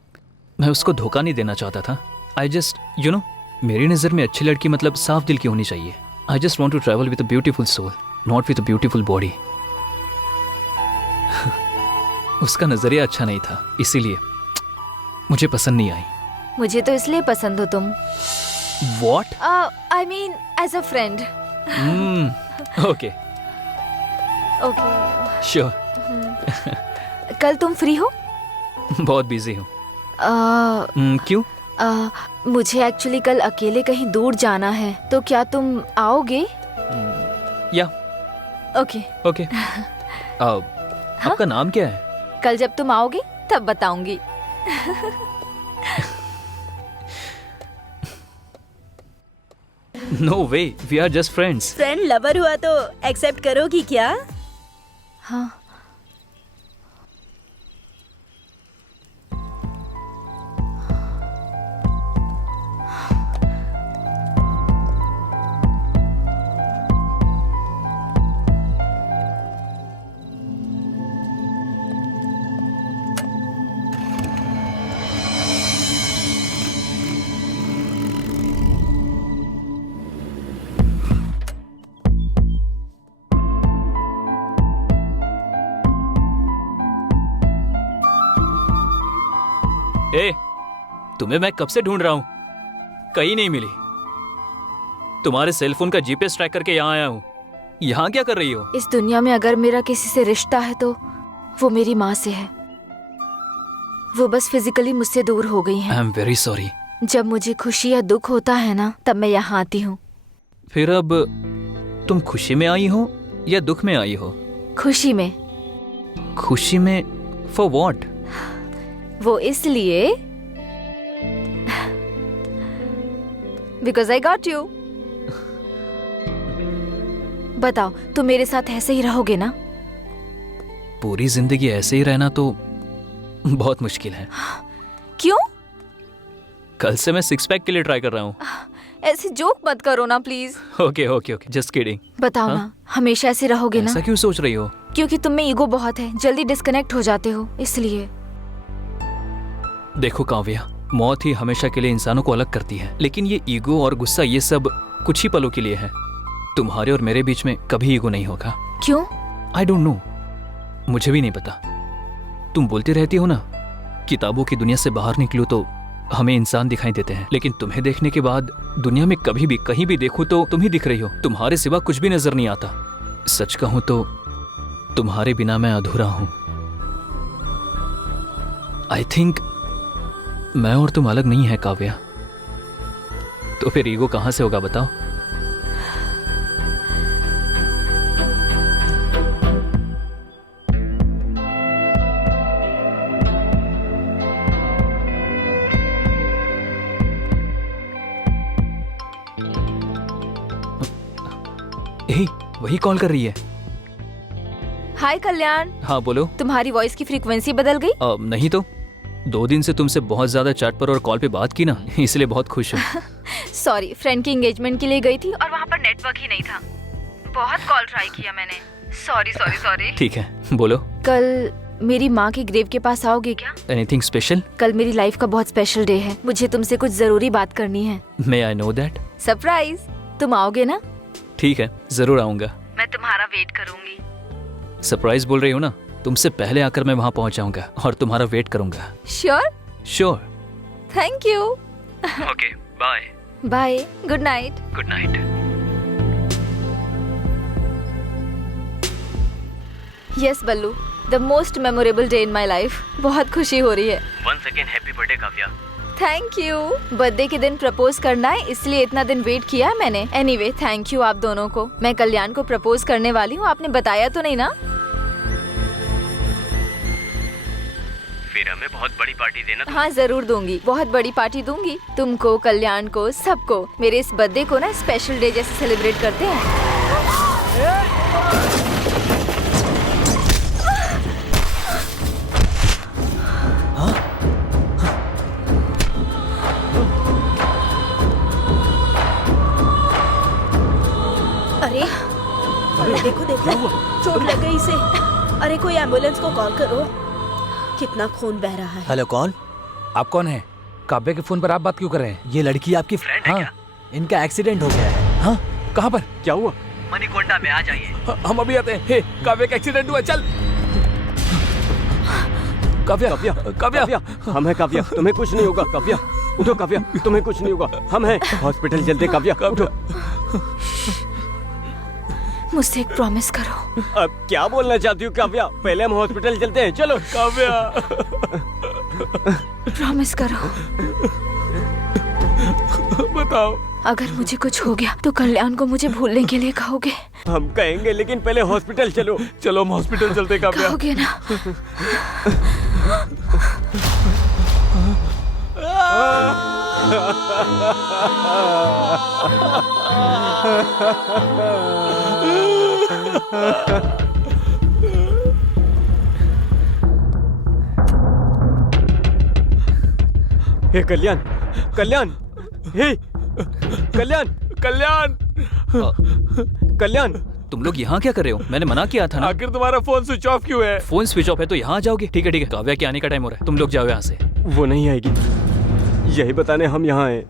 मैं उसको धोखा नहीं देना चाहता था। आई जस्ट यू नो, मेरी नज़र में अच्छी लड़की मतलब साफ दिल की होनी चाहिए। I just want to travel with a beautiful soul, not with a beautiful body. उसका नजरिया अच्छा नहीं था, इसीलिए मुझे पसंद नहीं आई। मुझे तो इसलिए पसंद हो तुम। What? I mean as a friend. Okay okay sure. कल तुम फ्री हो? बहुत बिजी हूँ। क्यों? मुझे एक्चुअली कल अकेले कहीं दूर जाना है, तो क्या तुम आओगे? या ओके ओके। आपका नाम क्या है? कल जब तुम आओगे तब बताऊंगी। No way, we are just friends. Friend lover हुआ तो एक्सेप्ट करोगी क्या? हाँ। ए, तुम्हें मैं कब से ढूंढ रहा हूँ, कहीं नहीं मिली। तुम्हारे सेल फोन का जीपीएस ट्रैक करके यहाँ आया हूँ। यहाँ क्या कर रही हो? इस दुनिया में अगर मेरा किसी से रिश्ता है तो वो मेरी माँ से है। वो बस फिजिकली मुझसे दूर हो गई हैं। I am very sorry. जब मुझे खुशी या दुख होता है ना, तब मैं यहाँ आती हूँ। फिर अब तुम खुशी में आई हो या दुख में आई हो? खुशी में। खुशी में फॉर व्हाट? वो इसलिए बिकॉज आई गॉट यू। बताओ, तुम मेरे साथ ऐसे ही रहोगे ना? पूरी जिंदगी ऐसे ही रहना तो बहुत मुश्किल है। क्यों? कल से मैं सिक्स पैक के लिए ट्राई कर रहा हूँ। ऐसे जोक मत करो ना please. Okay okay okay, just kidding. बताओ ना, हमेशा ऐसे रहोगे ना? ऐसा क्यों सोच रही हो? क्योंकि तुम में ईगो बहुत है, जल्दी डिस्कनेक्ट हो जाते हो, इसलिए। देखो काव्या, मौत ही हमेशा के लिए इंसानों को अलग करती है, लेकिन ये ईगो और गुस्सा ये सब कुछ ही पलों के लिए है। तुम्हारे और मेरे बीच में कभी ईगो नहीं होगा। क्यों? आई डोंट नो, मुझे भी नहीं पता। तुम बोलती रहती हो ना, किताबों की दुनिया से बाहर निकलो तो हमें इंसान दिखाई देते हैं, लेकिन तुम्हें देखने के बाद दुनिया में कभी भी कहीं भी देखो तो तुम ही दिख रही हो। तुम्हारे सिवा कुछ भी नजर नहीं आता। सच कहूं तो तुम्हारे बिना मैं अधूरा हूं। आई थिंक मैं और तुम अलग नहीं है काव्या। तो फिर ईगो कहां से होगा बताओ? वही कॉल कर रही है। हाय कल्याण। हाँ बोलो। तुम्हारी वॉइस की फ्रीक्वेंसी बदल गई? नहीं तो 2 दिन से तुमसे बहुत ज्यादा चैट पर और कॉल पे बात की ना, इसलिए बहुत खुश हूँ। सॉरी, फ्रेंड की एंगेजमेंट के लिए गई थी और वहाँ पर नेटवर्क ही नहीं था। बहुत कॉल ट्राई किया मैंने। सॉरी। ठीक है, बोलो। कल मेरी माँ के ग्रेव के पास आओगे क्या? Anything special? कल मेरी लाइफ का बहुत स्पेशल डे है, मुझे तुमसे कुछ जरूरी बात करनी है। मे आई नो दैट? सरप्राइज। तुम आओगे ना? ठीक है, जरूर आऊंगा। मैं तुम्हारा वेट करूंगी। सरप्राइज बोल रही हो ना, तुमसे पहले आकर मैं वहाँ पहुँच जाऊंगा और तुम्हारा वेट करूंगा। Sure? Sure. Thank you. Okay, bye. Bye, good night. Good night. Yes Ballu, the most memorable day in my life. बहुत खुशी हो रही है। Once again happy birthday Kavya. Thank you. Birthday के दिन प्रपोज करना है, इसलिए इतना दिन वेट किया है मैंने। एनीवे, थैंक यू आप दोनों को। मैं कल्याण को प्रपोज करने वाली हूँ, आपने बताया तो नहीं ना? फिर हमें बहुत बड़ी पार्टी देना। हाँ जरूर दूंगी, बहुत बड़ी पार्टी दूंगी। तुमको, कल्याण को, सबको। मेरे इस बर्थडे को ना स्पेशल डे जैसे सेलिब्रेट करते हैं। अरे देखो चोट लग गई इसे। अरे कोई एम्बुलेंस को कॉल करो। कितना खून बह रहा है। हेलो, कौन? आप कौन है? काव्या के फोन पर आप बात क्यों कर रहे हैं? ये लड़की आपकी फ्रेंड है क्या? इनका एक्सीडेंट हो गया है। हाँ, कहाँ पर? क्या हुआ? मणिकोंडा में, आ जाइए। हम अभी आते हैं। हे, काव्या का एक्सीडेंट हुआ, चल। काव्या। हम है काव्या, तुम्हें कुछ नहीं होगा। काव्या उठो, काव्या तुम्हें कुछ नहीं होगा, हम हैं। हॉस्पिटल चलते काव्या, उठो। मुझसे एक प्रॉमिस करो। अब क्या बोलना चाहती हूँ काव्या? पहले हम हॉस्पिटल चलते हैं, चलो। काव्या, प्रॉमिस करो। बताओ। अगर मुझे कुछ हो गया तो कल्याण को मुझे भूलने के लिए कहोगे? हम कहेंगे, लेकिन पहले हॉस्पिटल चलो। चलो हम हॉस्पिटल चलते काव्या। कहोगे ना? हे कल्याण, कल्याण, हे कल्याण, कल्याण, कल्याण, तुम लोग यहाँ क्या कर रहे हो? मैंने मना किया था ना। आखिर तुम्हारा फोन स्विच ऑफ क्यों है? फोन स्विच ऑफ है तो यहाँ आ जाओगे। ठीक है ठीक है, काव्या के आने का टाइम हो रहा है, तुम लोग जाओ यहाँ से। वो नहीं आएगी, यही बताने हम यहाँ आए।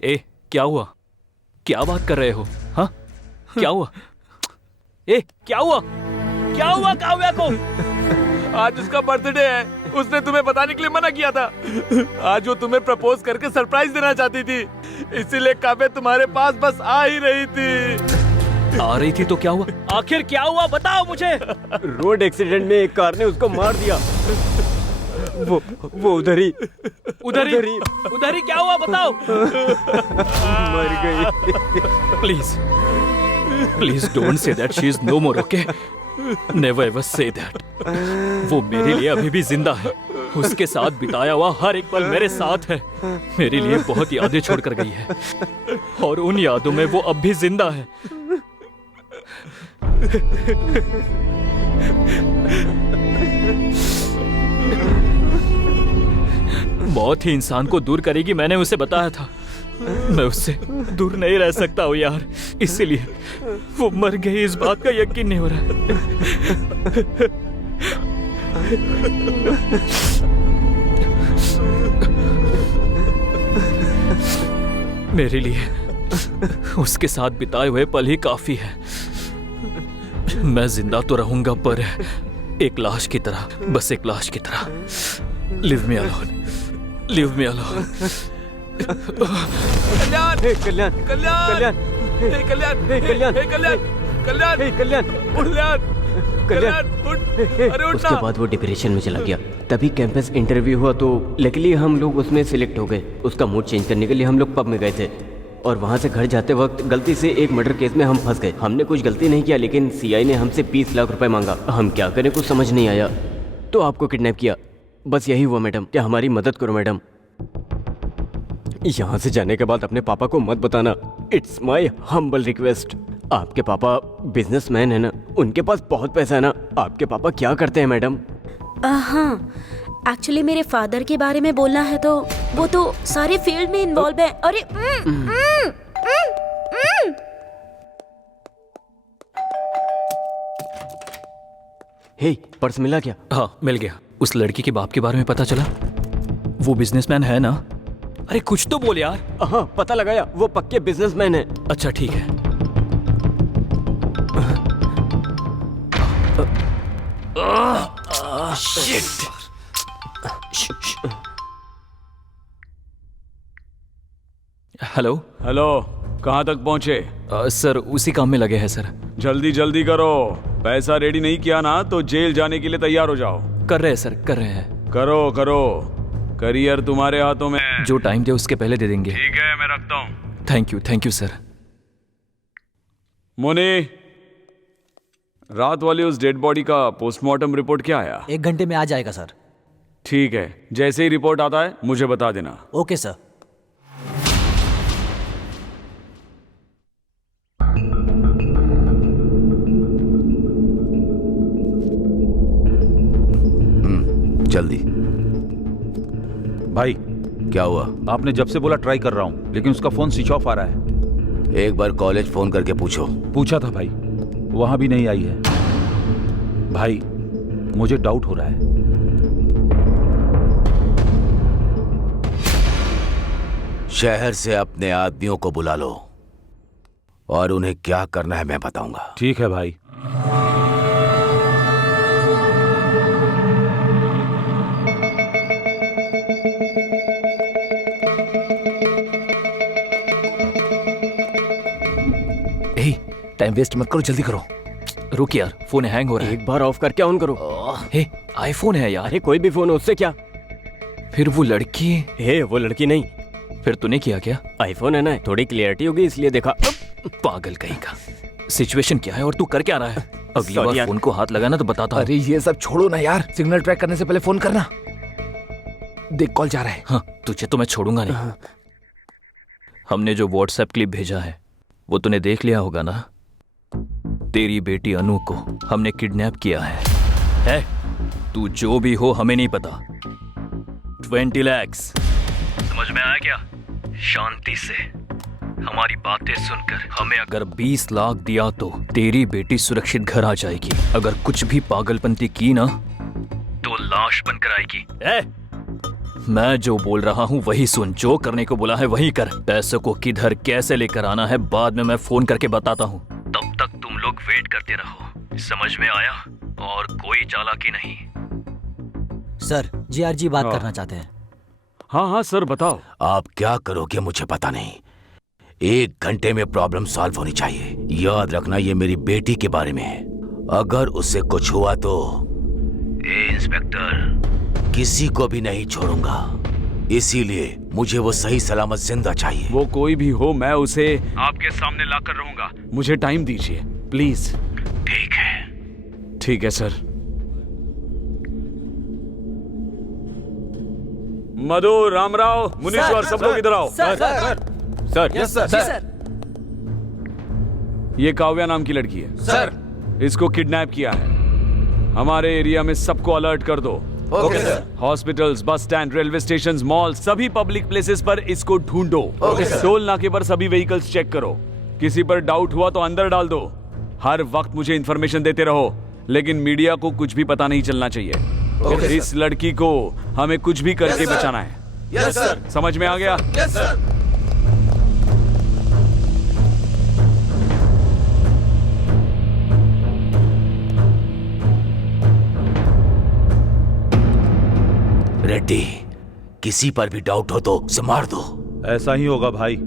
ए, क्या हुआ? क्या बात कर रहे हो? हाँ, क्या हुआ? ए, क्या हुआ? क्या हुआ काव्या को? आज उसका बर्थडे है, उसने तुम्हें बताने के लिए मना किया था। आज वो तुम्हें प्रपोज करके सरप्राइज देना चाहती थी, इसीलिए काव्या तुम्हारे पास बस आ ही रही थी। आ रही थी तो क्या हुआ? आखिर क्या हुआ बताओ मुझे। रोड एक्सीडेंट में एक कार ने उसको मार दिया। वो उधर ही क्या हुआ बताओ। मर गई। Please don't say that, she is no more, okay? Never ever say that. वो मेरे लिए अभी भी जिंदा है, उसके साथ बिताया हुआ हर एक पल मेरे साथ है। मेरे लिए बहुत यादें छोड़कर गई है और उन यादों में वो अब भी जिंदा है। मौत ही इंसान को दूर करेगी, मैंने उसे बताया था। मैं उससे दूर नहीं रह सकता हूँ यार, इसीलिए वो मर गई इस बात का यकीन नहीं हो रहा है। मेरे लिए उसके साथ बिताए हुए पल ही काफी है। मैं जिंदा तो रहूंगा पर एक लाश की तरह, बस एक लाश की तरह। Leave me alone, leave me alone. Kalyan, Kalyan, Kalyan, Kalyan, hey Kalyan, hey Kalyan, hey Kalyan, Kalyan, hey Kalyan, Kalyan, Kalyan, उठ, अरे उठ उसके ना। बाद वो डिप्रेशन में चला गया। तभी कैंपस इंटरव्यू हुआ तो लकीली हम लोग उसमें सिलेक्ट हो गए। उसका मूड चेंज करने के लिए हम लोग पब में गए थे और वहाँ से घर जाते वक्त गलती से एक मर्डर केस में हम फंस गए। हमने कुछ गलती नहीं किया, लेकिन सीआई ने हमसे 20 लाख रुपए मांगा। हम क्या करें, कुछ समझ नहीं आया तो आपको किडनैप किया। बस यही हुआ मैडम, क्या हमारी मदद करो मैडम। यहाँ से जाने के बाद अपने पापा को मत बताना, इट्स माई हम्बल रिक्वेस्ट। आपके पापा बिजनेसमैन है ना, उनके पास बहुत पैसा है ना। आपके पापा क्या करते हैं मैडम? हाँ, एक्चुअली मेरे फादर के बारे में बोलना है तो वो तो सारे फील्ड में इन्वॉल्व है। अरे हे, पर्स मिला क्या? हाँ मिल गया। उस लड़की के बाप के बारे में पता चला? वो बिजनेसमैन है ना? अरे कुछ तो बोल यार। हाँ पता लगाया, वो पक्के बिजनेसमैन है। अच्छा ठीक है। हेलो हेलो, कहाँ तक पहुँचे? सर उसी काम में लगे हैं सर। जल्दी जल्दी करो, पैसा रेडी नहीं किया ना तो जेल जाने के लिए तैयार हो जाओ। कर रहे हैं सर, कर रहे हैं। करो करो, करियर तुम्हारे हाथों में। जो टाइम दे उसके पहले दे देंगे। ठीक है, मैं रखता हूँ। Thank you sir. मुनी, रात वाली उस डेड बॉडी का पोस्टमार्टम रिपोर्ट क्या आया? 1 घंटे में आ जाएगा सर। ठीक है, जैसे ही रिपोर्ट आता है मुझे बता देना। Okay sir. जल्दी। भाई क्या हुआ? आपने जब से बोला ट्राई कर रहा हूँ, लेकिन उसका फोन स्विच ऑफ आ रहा है। एक बार कॉलेज फोन करके पूछो। पूछा था भाई, वहां भी नहीं आई है। भाई मुझे डाउट हो रहा है। शहर से अपने आदमियों को बुला लो और उन्हें क्या करना है मैं बताऊंगा। ठीक है भाई। टाइम वेस्ट मत करो, जल्दी करो। रुक यार, फोन हैंग हो रहा है। एक बार ऑफ करके ऑन करो। हे, आईफोन है यार। अरे कोई भी फोन हो, उससे क्या? फिर वो लड़की, हे वो लड़की नहीं। फिर तूने किया क्या? आईफोन है ना, थोड़ी क्लियरिटी होगी इसलिए देखा। पागल कहीं का। सिचुएशन क्या है और तू कर क्या रहा है? अगली Sorry बार यार। फोन को हाथ लगाना तो बताता हूँ। अरे ये सब छोड़ो ना यार, सिग्नल ट्रैक करने से पहले फोन करना। देख कॉल जा रहा है। हाँ, तुझे तो मैं छोड़ूंगा नहीं। हमने जो व्हाट्सएप क्लिप भेजा है वो तूने देख लिया होगा ना? तेरी बेटी अनु को हमने किडनैप किया है? तू जो भी हो हमें नहीं पता। 20 लाख समझ में आया क्या? शांति से हमारी बातें सुनकर हमें अगर 20 लाख दिया तो तेरी बेटी सुरक्षित घर आ जाएगी। अगर कुछ भी पागलपंती की ना तो लाश बनकर आएगी। मैं जो बोल रहा हूँ वही सुन, जो करने को बोला है वही कर। पैसों को किधर कैसे लेकर आना है बाद में मैं फोन करके बताता हूँ। तब तक तुम लोग वेट करते रहो, समझ में आया? और कोई चालाकी नहीं। सर, जीआर जी बात करना चाहते हैं। हाँ हाँ सर बताओ। आप क्या करोगे मुझे पता नहीं, 1 घंटे में प्रॉब्लम सॉल्व होनी चाहिए। याद रखना ये मेरी बेटी के बारे में है, अगर उससे कुछ हुआ तो इंस्पेक्टर किसी को भी नहीं छोड़ूंगा। इसीलिए मुझे वो सही सलामत जिंदा चाहिए। वो कोई भी हो, मैं उसे आपके सामने लाकर रहूंगा। मुझे टाइम दीजिए प्लीज। ठीक है। ठीक है सर। मधु, रामराव, मुनीश्वर, सब लोग इधर आओ। Sir yes sir. ये काव्या नाम की लड़की है सर। इसको किडनैप किया है। हमारे एरिया में सबको अलर्ट कर दो। Okay sir. Hospitals, bus stand, railway stations, mall, सभी पब्लिक प्लेसेस पर इसको ढूंढो। Okay sir. टोल नाके पर सभी व्हीकल्स चेक करो। किसी पर डाउट हुआ तो अंदर डाल दो। हर वक्त मुझे इंफॉर्मेशन देते रहो, लेकिन मीडिया को कुछ भी पता नहीं चलना चाहिए। इस लड़की को हमें कुछ भी करके बचाना है। Yes sir. समझ में आ गया? Yes sir. रेड्डी, किसी पर भी डाउट हो तो उसे मार दो। ऐसा ही होगा भाई।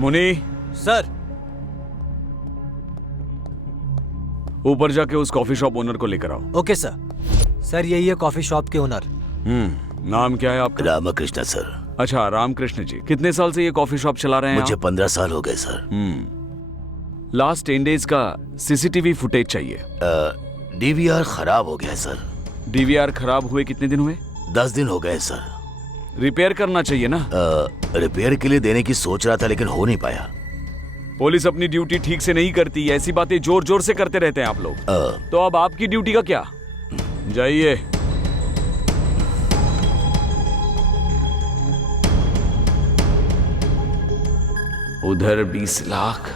मुनी, सर। ऊपर जाके उस कॉफी शॉप ओनर को लेकर आओ। Okay sir. सर यही है कॉफी शॉप के ओनर। नाम क्या है आपका? रामकृष्ण सर। अच्छा, रामकृष्ण जी। कितने साल से ये कॉफी शॉप चला रहे हैं? मुझे 15 साल हो गए सर। लास्ट 10 डेज का सीसीटीवी फुटेज चाहिए। डीवीआर खराब हो गया सर। डीवीआर खराब हुए कितने दिन हुए? 10 दिन हो गए सर। रिपेयर करना चाहिए ना। रिपेयर के लिए देने की सोच रहा था लेकिन हो नहीं पाया। पुलिस अपनी ड्यूटी ठीक से नहीं करती, ऐसी बातें जोर जोर से करते रहते हैं आप लोग। तो अब आपकी ड्यूटी का क्या? जाइए। उधर 20 लाख,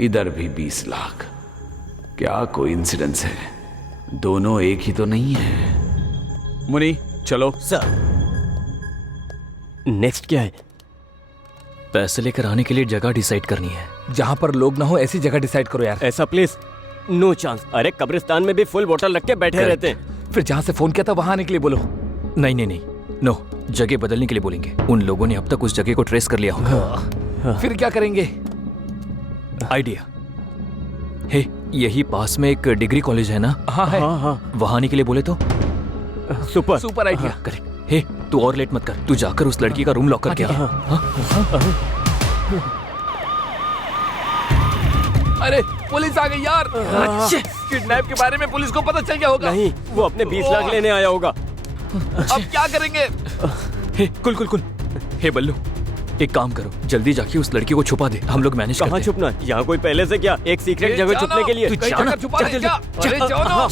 इधर भी 20 लाख। क्या कोइंसिडेंस है, दोनों एक ही तो नहीं है। मुनी चलो। सर। नेक्स्ट क्या है? पैसे लेकर आने के लिए जगह डिसाइड करनी है। जहाँ पर लोग ना हो ऐसी जगह डिसाइड करो यार। ऐसा प्लेस नो चांस। अरे कब्रिस्तान में भी फुल बोतल रख के बैठे रहते हैं। फिर जहाँ से फोन किया था वहां आने के लिए बोलो। नहीं नहीं नहीं, नो, जगह बदलने के लिए बोलेंगे। उन लोगों ने अब तक उस जगह को ट्रेस कर लिया होगा। फिर क्या करेंगे? आइडिया हे, यही पास में एक डिग्री कॉलेज है ना? हाँ है। वहां आने के लिए बोले तो सुपर आइडिया। करेक्ट। हे, तू और लेट मत कर, तू जाकर उस लड़की का रूम लॉक करके आ। अरे पुलिस आ गई यार। किडनैप के बारे में पुलिस को पता चल गया होगा। नहीं, वो अपने 20 लाख लेने आया होगा। अब क्या करेंगे? हे कुल हे बल्लू, एक काम करो, जल्दी जाके उस लड़की को छुपा दे, हम लोग मैनेज करते कहाँ हैं। छुपना है? यहाँ कोई पहले से क्या एक सीक्रेट जगह छुपने के लिए? तू कहीं जाना, जगह छुपा चल दे क्या? अरे जाओ ना।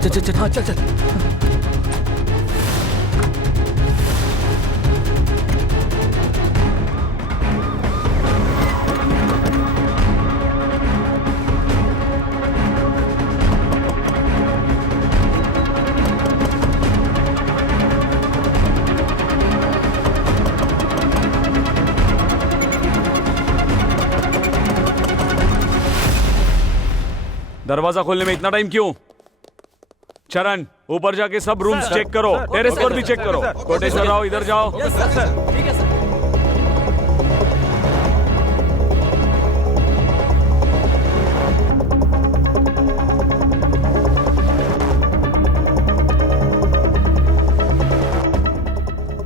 चल हाँ चल। दरवाजा खोलने में इतना टाइम क्यों? चरण, ऊपर जाके सब रूम्स चेक करो, टेरेस पर भी चेक करो। कोटेश्वर राव, इधर जाओ।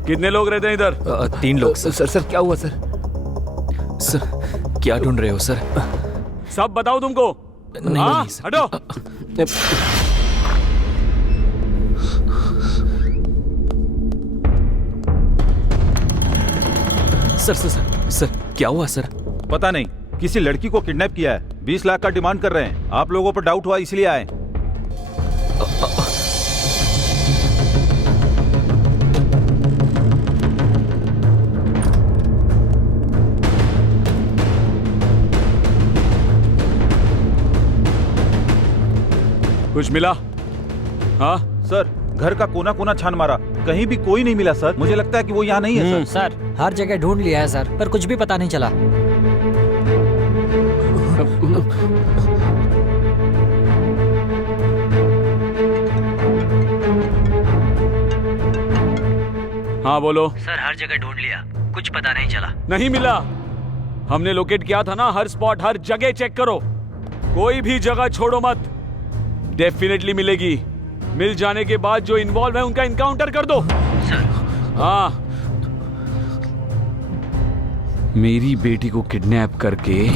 कितने लोग रहते हैं इधर? 3 लोग सर। सर क्या हुआ सर? सर क्या ढूंढ रहे हो सर? सब बताओ तुमको। नहीं सर। हटो। सर क्या हुआ सर? पता नहीं, किसी लड़की को किडनैप किया है, 20 लाख का डिमांड कर रहे हैं। आप लोगों पर डाउट हुआ इसलिए आए। कुछ मिला? हाँ सर, घर का कोना कोना छान मारा, कहीं भी कोई नहीं मिला सर। मुझे लगता है कि वो यहाँ नहीं है सर। सर हर जगह ढूंढ लिया है सर, पर कुछ भी पता नहीं चला। हाँ बोलो। सर हर जगह ढूंढ लिया, कुछ पता नहीं चला। नहीं मिला? हमने लोकेट किया था ना, हर स्पॉट हर जगह चेक करो, कोई भी जगह छोड़ो मत। डेफिनेटली मिलेगी। मिल जाने के बाद जो इन्वॉल्व है उनका इनकाउंटर कर दो। हाँ, मेरी बेटी को किडनैप करके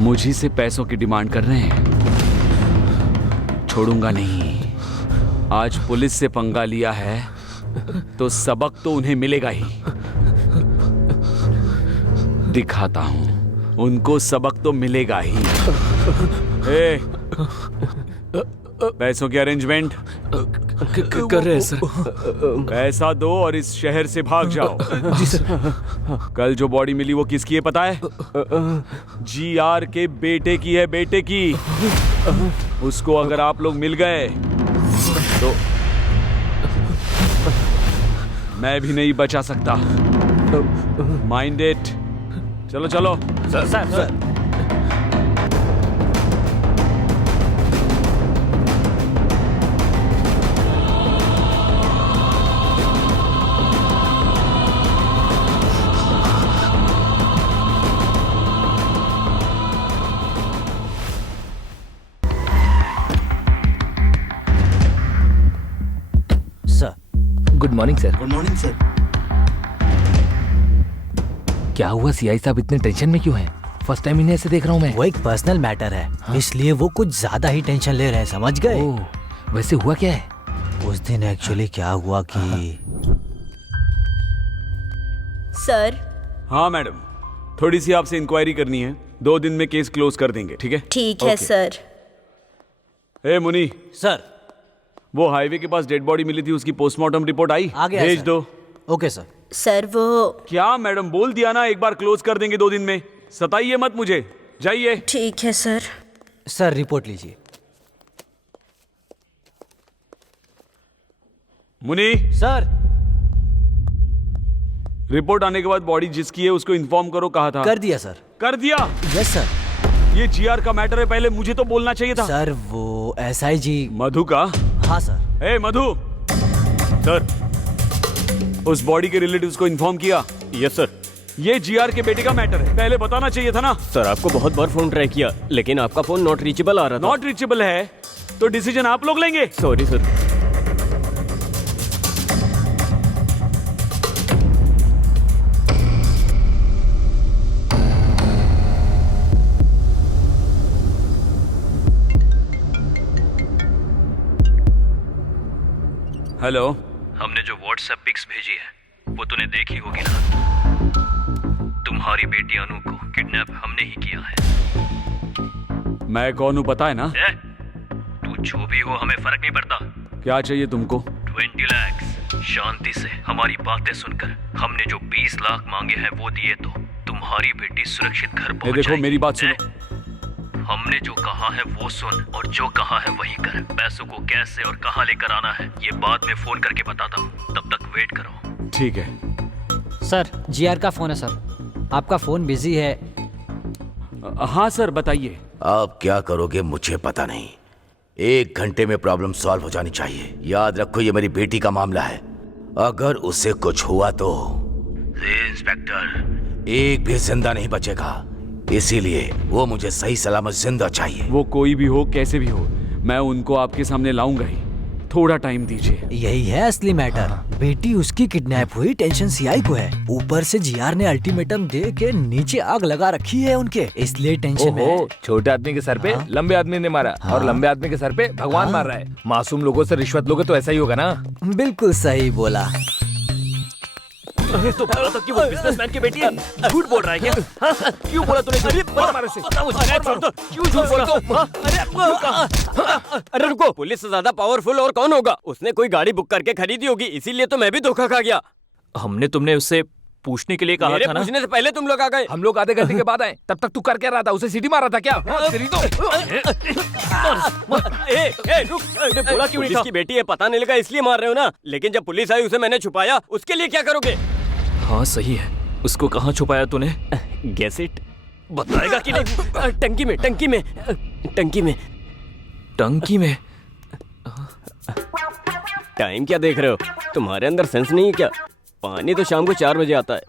मुझी से पैसों की डिमांड कर रहे हैं। छोड़ूंगा नहीं। आज पुलिस से पंगा लिया है तो सबक तो उन्हें मिलेगा ही। दिखाता हूं, उनको सबक तो मिलेगा ही। ए, पैसों की अरेंजमेंट कर रहे हैं सर। पैसा दो और इस शहर से भाग जाओ। जी सर। कल जो बॉडी मिली वो किसकी है पता है? GR के बेटे की है, बेटे की। उसको अगर आप लोग मिल गए तो मैं भी नहीं बचा सकता। Mind it. चलो चलो। Sir good morning sir. Good morning sir. क्या हुआ सीआई साहब इतने टेंशन में क्यों हैं? फर्स्ट टाइम इन्हें ऐसे देख रहा हूँ मैं। वो एक पर्सनल मैटर है, इसलिए वो कुछ ज्यादा ही टेंशन ले रहे हैं, समझ गए? वैसे हुआ क्या है? उस दिन एक्चुअली क्या हुआ कि सर। हाँ मैडम, थोड़ी सी आपसे इंक्वायरी करनी है। 2 दिन में केस क्लोज कर देंगे, ठीक है? ठीक है सर। ए मुनी सर, वो हाईवे के पास डेड बॉडी मिली थी, उसकी पोस्टमार्टम रिपोर्ट आई? आ गया भेज सर। दो। Okay sir. सर वो क्या मैडम, बोल दिया ना एक बार क्लोज कर देंगे 2 दिन में। सताइए मत मुझे, जाइए। ठीक है सर। सर रिपोर्ट लीजिए। मुनी सर रिपोर्ट आने के बाद बॉडी जिसकी है उसको इन्फॉर्म करो। कहा था? कर दिया सर। कर दिया? Yes sir. ये GR का मैटर है, पहले मुझे तो बोलना चाहिए था। सर वो SIG मधु का? हाँ सर। ए मधु। सर, उस बॉडी के रिलेटिव्स को इन्फॉर्म किया? Yes sir. ये GR के बेटे का मैटर है, पहले बताना चाहिए था ना। सर आपको बहुत बार फोन ट्राई किया, लेकिन आपका फोन नॉट रीचेबल आ रहा था। नॉट रीचेबल है तो डिसीजन आप लोग लेंगे। Sorry sir. हेलो। हमने जो व्हाट्सएप पिक्स भेजी है वो तूने देखी होगी ना। तुम्हारी बेटी अनु को किडनैप हमने ही किया है। मैं कौन हूँ पता है ना? तू जो भी हो हमें फर्क नहीं पड़ता। क्या चाहिए तुमको? 20 लाख। शांति से हमारी बातें सुनकर हमने जो 20 लाख मांगे हैं वो दिए तो तुम्हारी बेटी सुरक्षित घर पहुंच देखो जाएगी। मेरी बात सुनो। हमने जो कहा है वो सुन और जो कहा है वही कर। पैसों को कैसे और कहाँ लेकर आना है ये बाद में फोन करके बताता हूँ, तब तक वेट करो। ठीक है सर, जीआर का फोन है सर, आपका फोन बिजी है। हाँ सर बताइए। आप क्या करोगे मुझे पता नहीं, 1 घंटे में प्रॉब्लम सॉल्व हो जानी चाहिए। याद रखो ये मेरी बेटी का मामला है, अगर उसे कुछ हुआ तो इंस्पेक्टर एक भी जिंदा नहीं बचेगा, इसीलिए वो मुझे सही सलामत जिंदा चाहिए। वो कोई भी हो कैसे भी हो, मैं उनको आपके सामने लाऊंगा ही, थोड़ा टाइम दीजिए। यही है असली मैटर। बेटी उसकी किडनैप हुई, टेंशन सीआई को है, ऊपर से जीआर ने अल्टीमेटम दे के नीचे आग लगा रखी है उनके, इसलिए टेंशन है। छोटे आदमी के सर पे लंबे आदमी ने मारा और लंबे आदमी के सर पे भगवान मार रहा है। मासूम लोगों से रिश्वत लोगे तो ऐसा ही होगा ना। बिल्कुल सही बोला। तो बोला था कि वो बिजनेसमैन की बेटी है। झूठ बोल रहा है क्या? क्यों बोला तूने? क्यों झूठ बोला? अरे रुको, पुलिस से ज्यादा पावरफुल और कौन होगा? उसने कोई गाड़ी बुक करके खरीदी होगी, इसीलिए तो मैं भी धोखा खा गया। हमने तुमने उससे पूछने के लिए कहा था ना। पूछने से पहले तुम लोग आ गए। हम लोग आधे घंटे के बाद आए, तब तक तू कर क्या रहा था? उसे सीटी मारा था क्या? बोला क्यों नहीं था? उसकी बेटी है पता नहीं लगा इसलिए मार रहे हो ना, लेकिन जब पुलिस आई उसे मैंने छुपाया, उसके लिए क्या करोगे? हाँ सही है, उसको कहाँ छुपाया तूने? Guess it. बताएगा कि नहीं? टंकी में, टंकी में, टंकी में। टंकी में? टाइम क्या देख रहे हो? तुम्हारे अंदर सेंस नहीं है क्या? पानी तो शाम को 4 बजे आता है।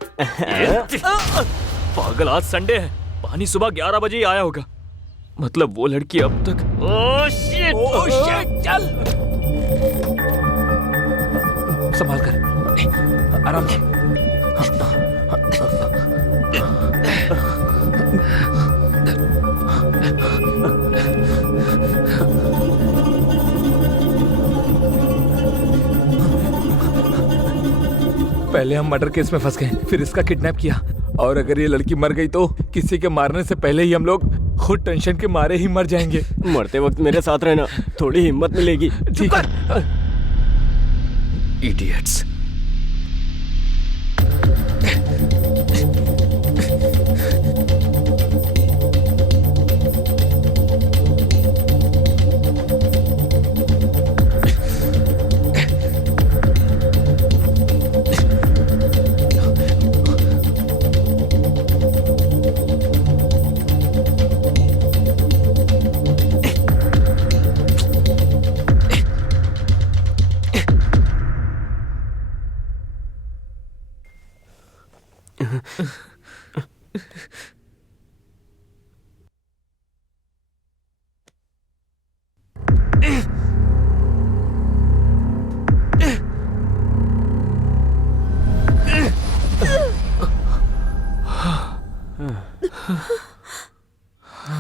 पागल, आज संडे है, पानी सुबह 11 बजे ही आया होगा। मतलब वो लड़की अब तक। ओह शिट, चल संभाल कर, आराम से। पहले हम मर्डर केस में फंस गए, फिर इसका किडनैप किया, और अगर ये लड़की मर गई तो किसी के मारने से पहले ही हम लोग खुद टेंशन के मारे ही मर जाएंगे। मरते वक्त मेरे साथ रहना, थोड़ी हिम्मत मिलेगी। ठीक है। इडियट्स।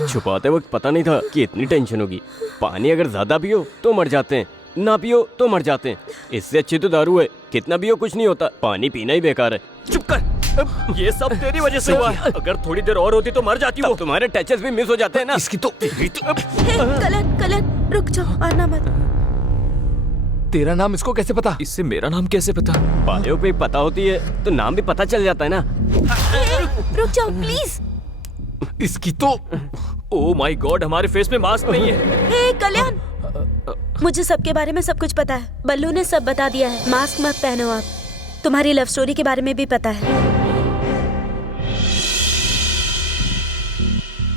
छुपाते वक्त पता नहीं था कि इतनी टेंशन होगी। पानी अगर ज्यादा पियो तो मर जाते हैं, ना पियो तो मर जाते हैं। इससे अच्छी तो दारू है, कितना पियो कुछ नहीं होता, पानी पीना ही बेकार है। चुप कर, ये सब तेरी वजह से हुआ है। अगर थोड़ी देर और होती तो मर जाती हो। तुम्हारे टचेस भी मिस हो जाते हैं ना। इसकी तो कलन, कलन रुक जाओ, आना मत। तेरा नाम इसको कैसे पता? इससे मेरा नाम कैसे पता? बायो पे पता होती है तो नाम भी पता चल जाता है ना। रुक जाओ प्लीज। इसकी तो ओह माय गॉड, हमारे फेस में मास्क नहीं है। हे कल्याण, मुझे सबके बारे में सब कुछ पता है। बल्लू ने सब बता दिया है। मास्क मत पहनो आप। तुम्हारी लव स्टोरी के बारे में भी पता है।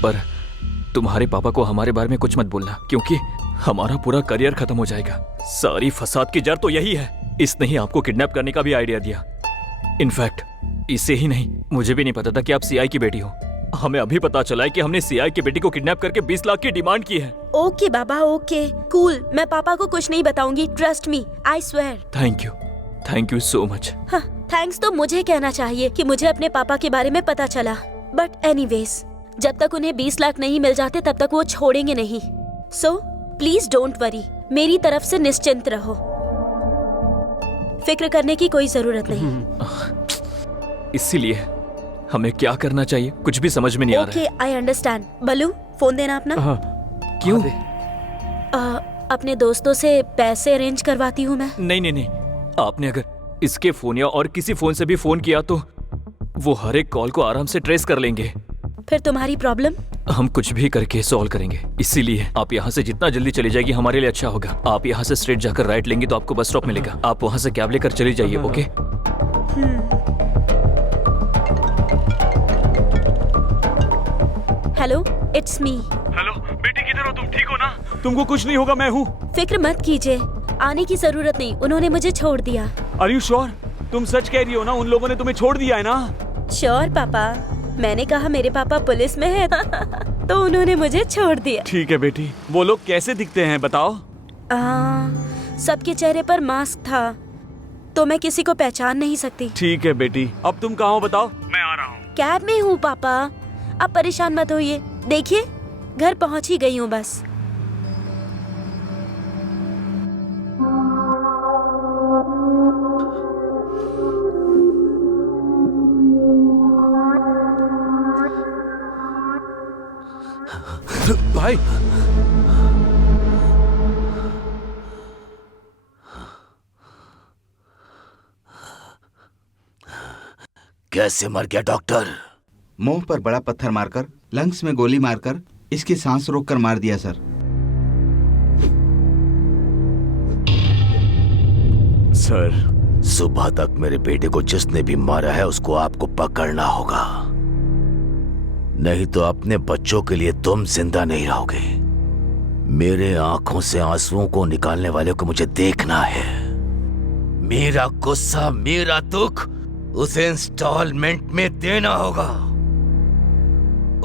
पर तुम्हारे पापा को हमारे बारे में कुछ मत बोलना, क्योंकि हमारा पूरा करियर खत्म हो जाएगा। सारी फसाद की जड़ तो यही है। इसने ही आपको किडनैप करने का भी आइडिया दिया। इनफैक्ट इसे ही नहीं, मुझे भी नहीं पता था कि आप सीआई की बेटी हो। हमें अभी पता चला है कि हमने सीआई की बेटी को किडनैप करके 20 लाख की डिमांड की है। ओके बाबा, ओके कूल। मैं पापा को कुछ नहीं बताऊंगी, trust me, I swear. Thank you so much. हाँ, थैंक्स तो मुझे कहना चाहिए कि मुझे अपने पापा के बारे में पता चला। बट एनीवेज, जब तक उन्हें 20 लाख नहीं मिल जाते तब तक वो छोड़ेंगे नहीं। सो प्लीज डोंट वरी, मेरी तरफ से निश्चिंत रहो। फिक्र करने की कोई जरूरत नहीं। इसीलिए हमें क्या करना चाहिए कुछ भी समझ में नहीं आ रहा है। Okay, I understand. Ballu, phone देना अपना। क्यों? अपने दोस्तों से पैसे अरेंज करवाती हूँ मैं। नहीं, आपने अगर इसके फोन या और किसी फोन से भी फोन किया तो वो हर एक कॉल को आराम से ट्रेस कर लेंगे। फिर तुम्हारी प्रॉब्लम? हम कुछ भी करके सॉल्व करेंगे। इसीलिए आप यहाँ से जितना जल्दी चली जाएगी हमारे लिए अच्छा होगा। आप यहाँ से स्ट्रेट जाकर राइट लेंगे तो आपको बस स्टॉप मिलेगा। आप वहाँ से कैब लेकर चली जाइए। Okay? Hello, it's me. Hello बेटी, किधर हो तुम? ठीक हो ना? तुमको कुछ नहीं होगा, मैं हूँ। फिक्र मत कीजिए, आने की जरूरत नहीं, उन्होंने मुझे छोड़ दिया। Are you sure? तुम सच कह रही हो ना? उन लोगों ने तुम्हें छोड़ दिया है ना? श्योर पापा, मैंने कहा मेरे पापा पुलिस में है तो उन्होंने मुझे छोड़ दिया। ठीक है बेटी। वो लोग कैसे दिखते हैं बताओ? सबके चेहरे पर मास्क था तो मैं किसी को पहचान नहीं सकती। ठीक है बेटी, अब तुम कहाँ हो बताओ? मैं आ रहा हूँ। कैब में हूँ पापा, अब परेशान मत होइए। देखिए घर पहुँच ही गई हूँ बस। भाई, कैसे मर गया डॉक्टर? मुंह पर बड़ा पत्थर मारकर, लंग्स में गोली मारकर, इसकी सांस रोककर मार दिया सर। सर, सुबह तक मेरे बेटे को जिसने भी मारा है उसको आपको पकड़ना होगा, नहीं तो अपने बच्चों के लिए तुम जिंदा नहीं रहोगे। मेरे आंखों से आंसुओं को निकालने वाले को मुझे देखना है। मेरा गुस्सा, मेरा दुख उसे इंस्टॉलमेंट में देना होगा।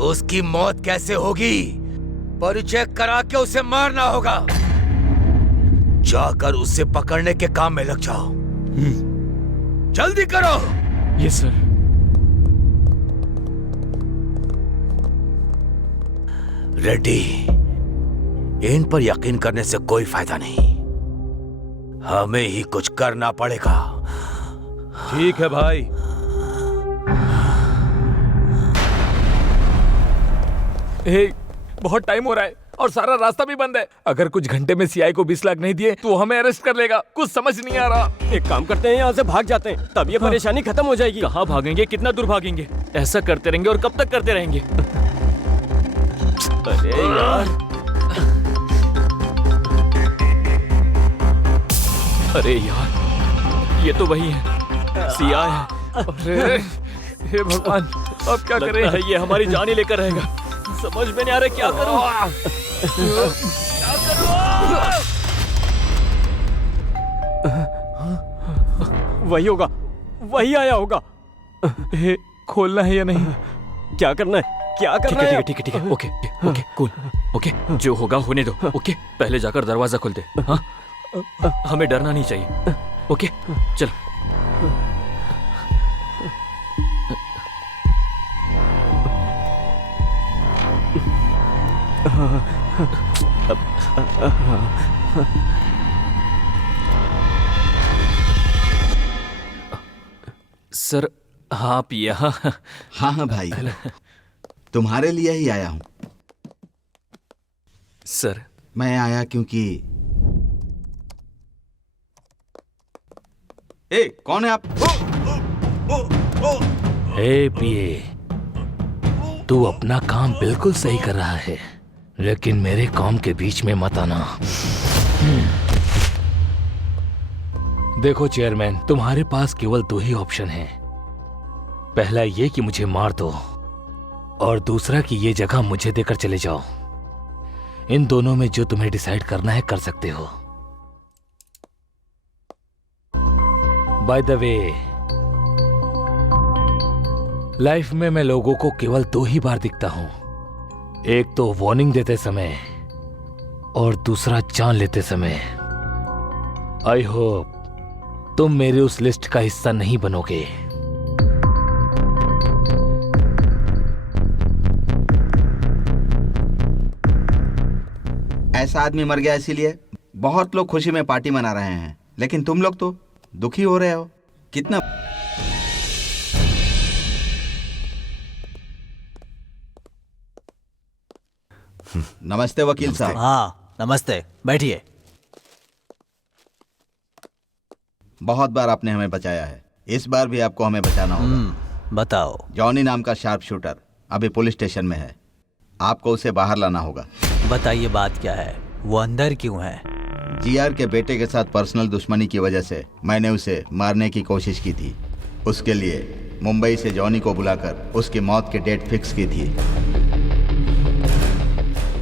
उसकी मौत कैसे होगी? परिचय करा के उसे मारना होगा। जाकर उसे पकड़ने के काम में लग जाओ। जल्दी करो। Yes sir. रेड्डी, इन पर यकीन करने से कोई फायदा नहीं, हमें ही कुछ करना पड़ेगा। ठीक है भाई। बहुत टाइम हो रहा है और सारा रास्ता भी बंद है। अगर कुछ घंटे में सीआई को 20 लाख नहीं दिए तो हमें अरेस्ट कर लेगा। कुछ समझ नहीं आ रहा। एक काम करते हैं, यहाँ से भाग जाते हैं, तब ये परेशानी खत्म हो जाएगी। कहाँ भागेंगे? कितना दूर भागेंगे? ऐसा करते रहेंगे और कब तक करते रहेंगे? अरे यार, अरे यार, ये तो वही है, सीआई है। अरे हे भगवान, अब क्या करें? लगता है ये हमारी जान ही लेकर रहेगा। समझ में नहीं आ रहा क्या करूं। क्या करूं? वही होगा, वही आया होगा। खोलना है या नहीं? क्या करना है? क्या करना है? ठीक है, ओके, कूल, ओके, जो होगा होने दो। ओके, पहले जाकर दरवाजा खोल दे। हाँ, हमें डरना नहीं चाहिए। ओके, चलो। सर, आप यहाँ? हाँ भाई, तुम्हारे लिए ही आया हूँ। सर, मैं आया क्योंकि कौन है आप? हे पीए, तू अपना काम बिल्कुल सही कर रहा है, लेकिन मेरे काम के बीच में मत आना। देखो चेयरमैन, तुम्हारे पास केवल 2 ही ऑप्शन हैं। पहला ये कि मुझे मार दो, और दूसरा कि ये जगह मुझे देकर चले जाओ। इन दोनों में जो तुम्हें डिसाइड करना है कर सकते हो। बाय द वे, लाइफ में मैं लोगों को केवल 2 ही बार दिखता हूं, एक तो वार्निंग देते समय और दूसरा जान लेते समय। आई होप तुम मेरे उस लिस्ट का हिस्सा नहीं बनोगे। ऐसा आदमी मर गया इसीलिए बहुत लोग खुशी में पार्टी मना रहे हैं, लेकिन तुम लोग तो दुखी हो रहे हो? कितना नमस्ते वकील साहब। हाँ नमस्ते, बैठिए। बहुत बार आपने हमें बचाया है, इस बार भी आपको हमें बचाना होगा। बताओ। जॉनी नाम का शार्प शूटर अभी पुलिस स्टेशन में है, आपको उसे बाहर लाना होगा। बताइए बात क्या है, वो अंदर क्यों है? जीआर के बेटे के साथ पर्सनल दुश्मनी की वजह से मैंने उसे मारने की कोशिश की थी। उसके लिए मुंबई से जॉनी को बुलाकर उसकी मौत की डेट फिक्स की थी।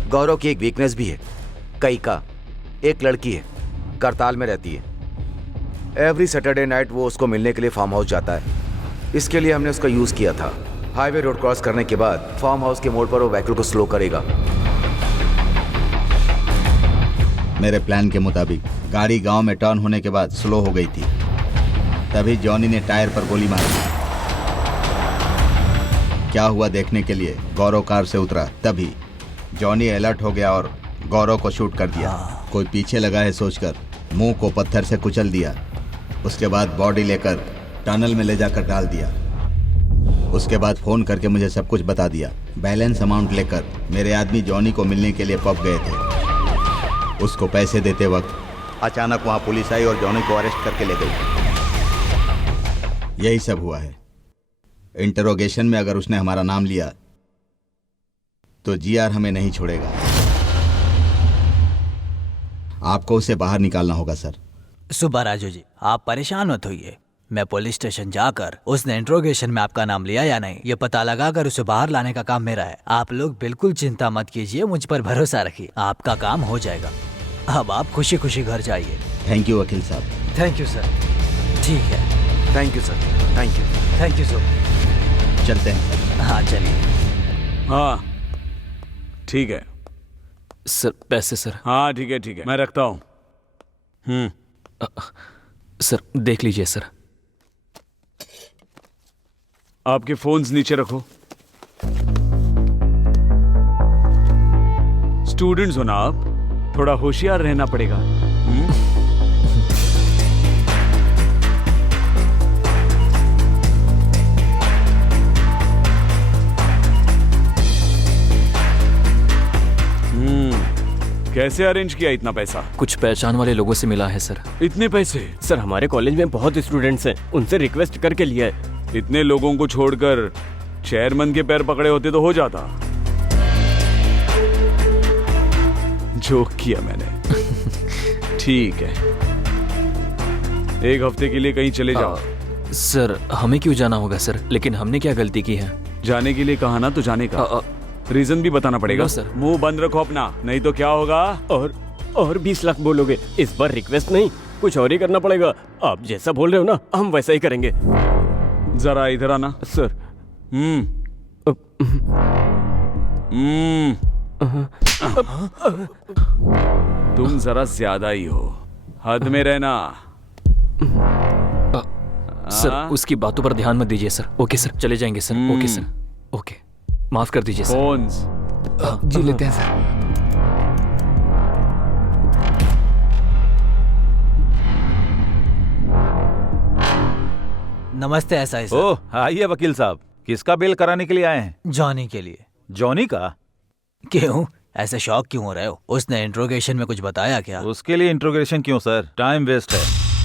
गौरव की एक वीकनेस भी है, कई का। एक लड़की है, करताल में रहती है। एवरी सैटरडे नाइट वो उसको मिलने के लिए फार्म हाउस जाता है। इसके लिए हमने उसका यूज किया था। हाईवे रोड क्रॉस करने के बाद फार्म हाउस के मोड़ पर वो व्हीकल को स्लो करेगा। मेरे प्लान के मुताबिक गाड़ी गांव में टर्न होने के बाद स्लो हो गई थी, तभी जॉनी ने टायर पर गोली मारी। क्या हुआ देखने के लिए गौरव कार से उतरा, तभी जॉनी अलर्ट हो गया और गौरव को शूट कर दिया। कोई पीछे लगा है सोचकर मुंह को पत्थर से कुचल दिया। उसके बाद बॉडी लेकर टनल में ले जाकर डाल दिया। उसके बाद फोन करके मुझे सब कुछ बता दिया। बैलेंस अमाउंट लेकर मेरे आदमी जॉनी को मिलने के लिए पब गए थे। उसको पैसे देते वक्त अचानक वहां पुलिस आई और जॉनी को अरेस्ट करके ले गई। यही सब हुआ है। इंटरोगेशन में अगर उसने हमारा नाम लिया तो जीआर हमें नहीं छोड़ेगा। आपको उसे बाहर निकालना होगा सर। सुबह राजू जी, आप परेशान मत होइए। मैं पुलिस स्टेशन जाकर उसने इंट्रोगेशन में आपका नाम लिया या नहीं ये पता लगाकर उसे बाहर लाने का काम मेरा है। आप लोग बिल्कुल चिंता मत कीजिए, मुझ पर भरोसा रखिए, आपका काम हो जाएगा। अब आप खुशी खुशी घर जाइए। थैंक यू वकील साहब। Thank you sir. ठीक है, thank you sir. Thank you. Thank you sir. चलते हैं सर। हाँ चलिए। हाँ ठीक है सर। पैसे सर। हाँ ठीक है मैं रखता हूँ। सर देख लीजिए सर। आपके फोन्स नीचे रखो। स्टूडेंट्स हो ना आप, थोड़ा होशियार रहना पड़ेगा। कैसे अरेंज किया इतना पैसा? कुछ पहचान वाले लोगों से मिला है सर। इतने पैसे? सर हमारे कॉलेज में बहुत स्टूडेंट्स हैं, उनसे रिक्वेस्ट करके लिया है। इतने लोगों को छोड़कर चेयरमैन के पैर पकड़े होते तो हो जाता। जोक किया मैंने। ठीक है, एक हफ्ते के लिए कहीं चले जाओ। सर हमें क्यों जाना होगा सर? लेकिन हमने क्या गलती की है? जाने के लिए कहा ना तो जाने का रीजन भी बताना पड़ेगा सर। मुंह बंद रखो अपना, नहीं तो क्या होगा? और 20 लाख बोलोगे? इस बार रिक्वेस्ट नहीं, कुछ और ही करना पड़ेगा। आप जैसा बोल रहे हो ना, हम वैसा ही करेंगे। जरा इधर आना सर। तुम जरा ज्यादा ही हो, हद में रहना। सर उसकी बातों पर ध्यान मत दीजिए सर। ओके सर, चले जाएंगे सर। ओके सर, ओके, माफ कर दीजिए सर। फोन्स जी लेते हैं सर। नमस्ते एसआई सर। ओह आइए वकील साहब, किसका बेल कराने के लिए आए हैं? जॉनी के लिए। जॉनी का? क्यों, ऐसे शॉक क्यों हो रहे हो? उसने इंट्रोगेशन में कुछ बताया क्या? उसके लिए इंट्रोगेशन क्यों सर, टाइम वेस्ट है।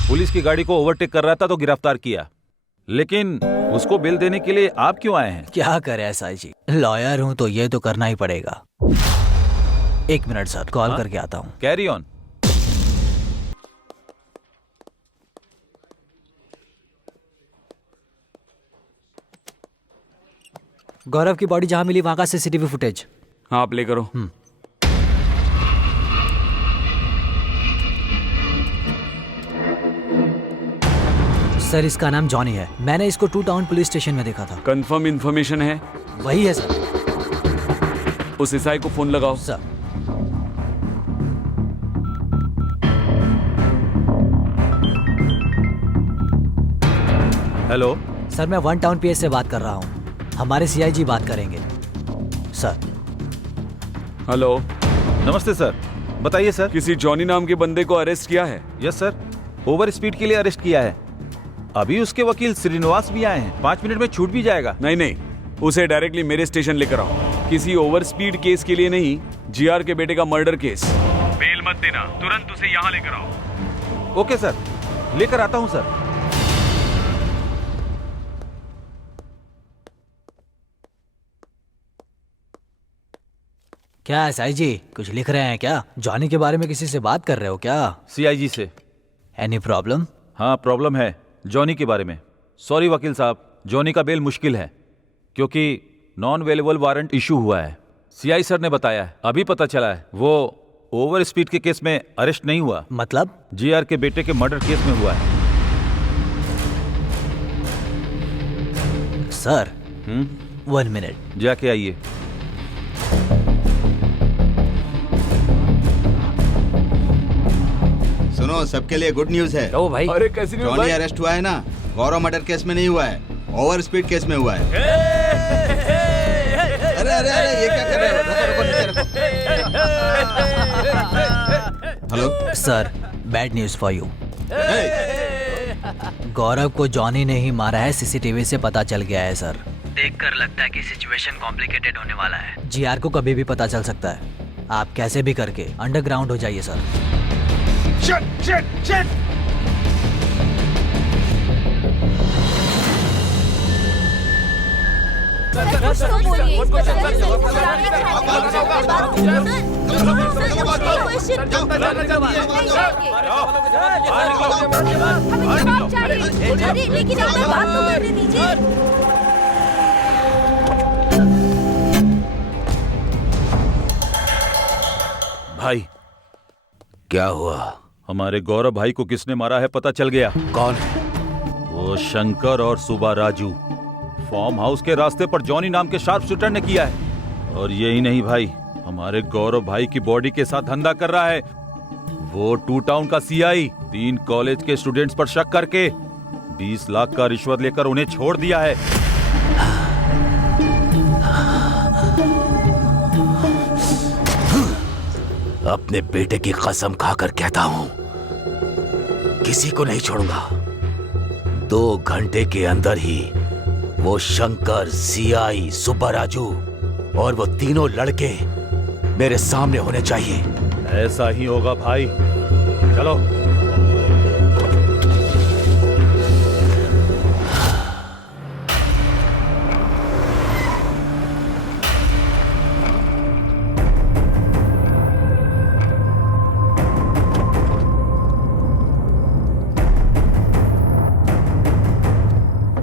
पुलिस की गाड़ी को ओवरटेक कर रहा था तो गिरफ्तार किया, लेकिन उसको बेल देने के लिए आप क्यों आए हैं? क्या करे एसआई जी, लॉयर हूँ तो ये तो करना ही पड़ेगा। एक मिनट सर, कॉल करके आता हूँ। Carry on. गौरव की बॉडी जहाँ मिली वहाँ का सीसीटीवी फुटेज। हाँ प्ले करो। सर इसका नाम जॉनी है, मैंने इसको 2 टाउन पुलिस स्टेशन में देखा था। कंफर्म इन्फॉर्मेशन है? वही है सर। उस एसआई को फोन लगाओ। सर हेलो सर, मैं 1 टाउन पीएस से बात कर रहा हूँ, हमारे सीआईजी बात करेंगे सर। हेलो। नमस्ते सर, बताइए सर। किसी जॉनी नाम के बंदे को अरेस्ट किया है? Yes sir. ओवर स्पीड के लिए अरेस्ट किया है। अभी उसके वकील श्रीनिवास भी आए हैं, 5 मिनट में छूट भी जाएगा। नहीं नहीं, उसे डायरेक्टली मेरे स्टेशन लेकर आओ। किसी ओवर स्पीड केस के लिए नहीं, जीआर के बेटे का मर्डर केस। बेल मत देना, तुरंत उसे यहाँ लेकर आओ। ओके सर, लेकर आता हूँ सर। क्या एसआई जी कुछ लिख रहे हैं क्या? जॉनी के बारे में किसी से बात कर रहे हो क्या? सीआईजी से। Any problem? हाँ प्रॉब्लम है, जॉनी के बारे में। सॉरी वकील साहब, जॉनी का बेल मुश्किल है क्योंकि नॉन अवेलेबल वारंट इशू हुआ है। सीआई सर ने बताया है, अभी पता चला है वो ओवर स्पीड के केस में अरेस्ट नहीं हुआ। मतलब? जीआर के बेटे के मर्डर केस में हुआ है। Sir 1 minute. जाके आइए। सुनो, सबके लिए गुड न्यूज है। ओ भाई, अरे कैसी न्यूज़ जॉनी भाई? अरेस्ट हुआ है ना, गौरव मर्डर केस में नहीं हुआ है, ओवर स्पीड केस में हुआ है। अरे अरे अरे, ये क्या कर रहे हो? रुको रुको, नीचे रखो। Hello sir, bad news for you. Gaurav को जॉनी ने ही मारा है, सीसीटीवी से पता चल गया है सर। देखकर लगता है कि सिचुएशन कॉम्प्लिकेटेड होने वाला है। जीआर को कभी भी पता चल सकता है। आप कैसे भी करके अंडरग्राउंड हो जाइए सर। Shit shit shit. लेकिन आप बात तो करने दीजिए। भाई क्या हुआ? हमारे गौरव भाई को किसने मारा है पता चल गया। कौन है? वो शंकर और सुबा राजू। फार्म हाउस के रास्ते पर जॉनी नाम के शार्प शूटर ने किया है। और यही नहीं भाई, हमारे गौरव भाई की बॉडी के साथ धंधा कर रहा है। वो 2 टाउन का सीआई 3 कॉलेज के स्टूडेंट्स पर शक करके 20 लाख का रिश्वत लेकर उन्हें छोड़ दिया है। अपने बेटे की कसम खाकर कहता हूं, किसी को नहीं छोड़ूंगा। 2 घंटे के अंदर ही वो शंकर, सीआई, सुब्बा राजू और वो तीनों लड़के मेरे सामने होने चाहिए। ऐसा ही होगा भाई, चलो।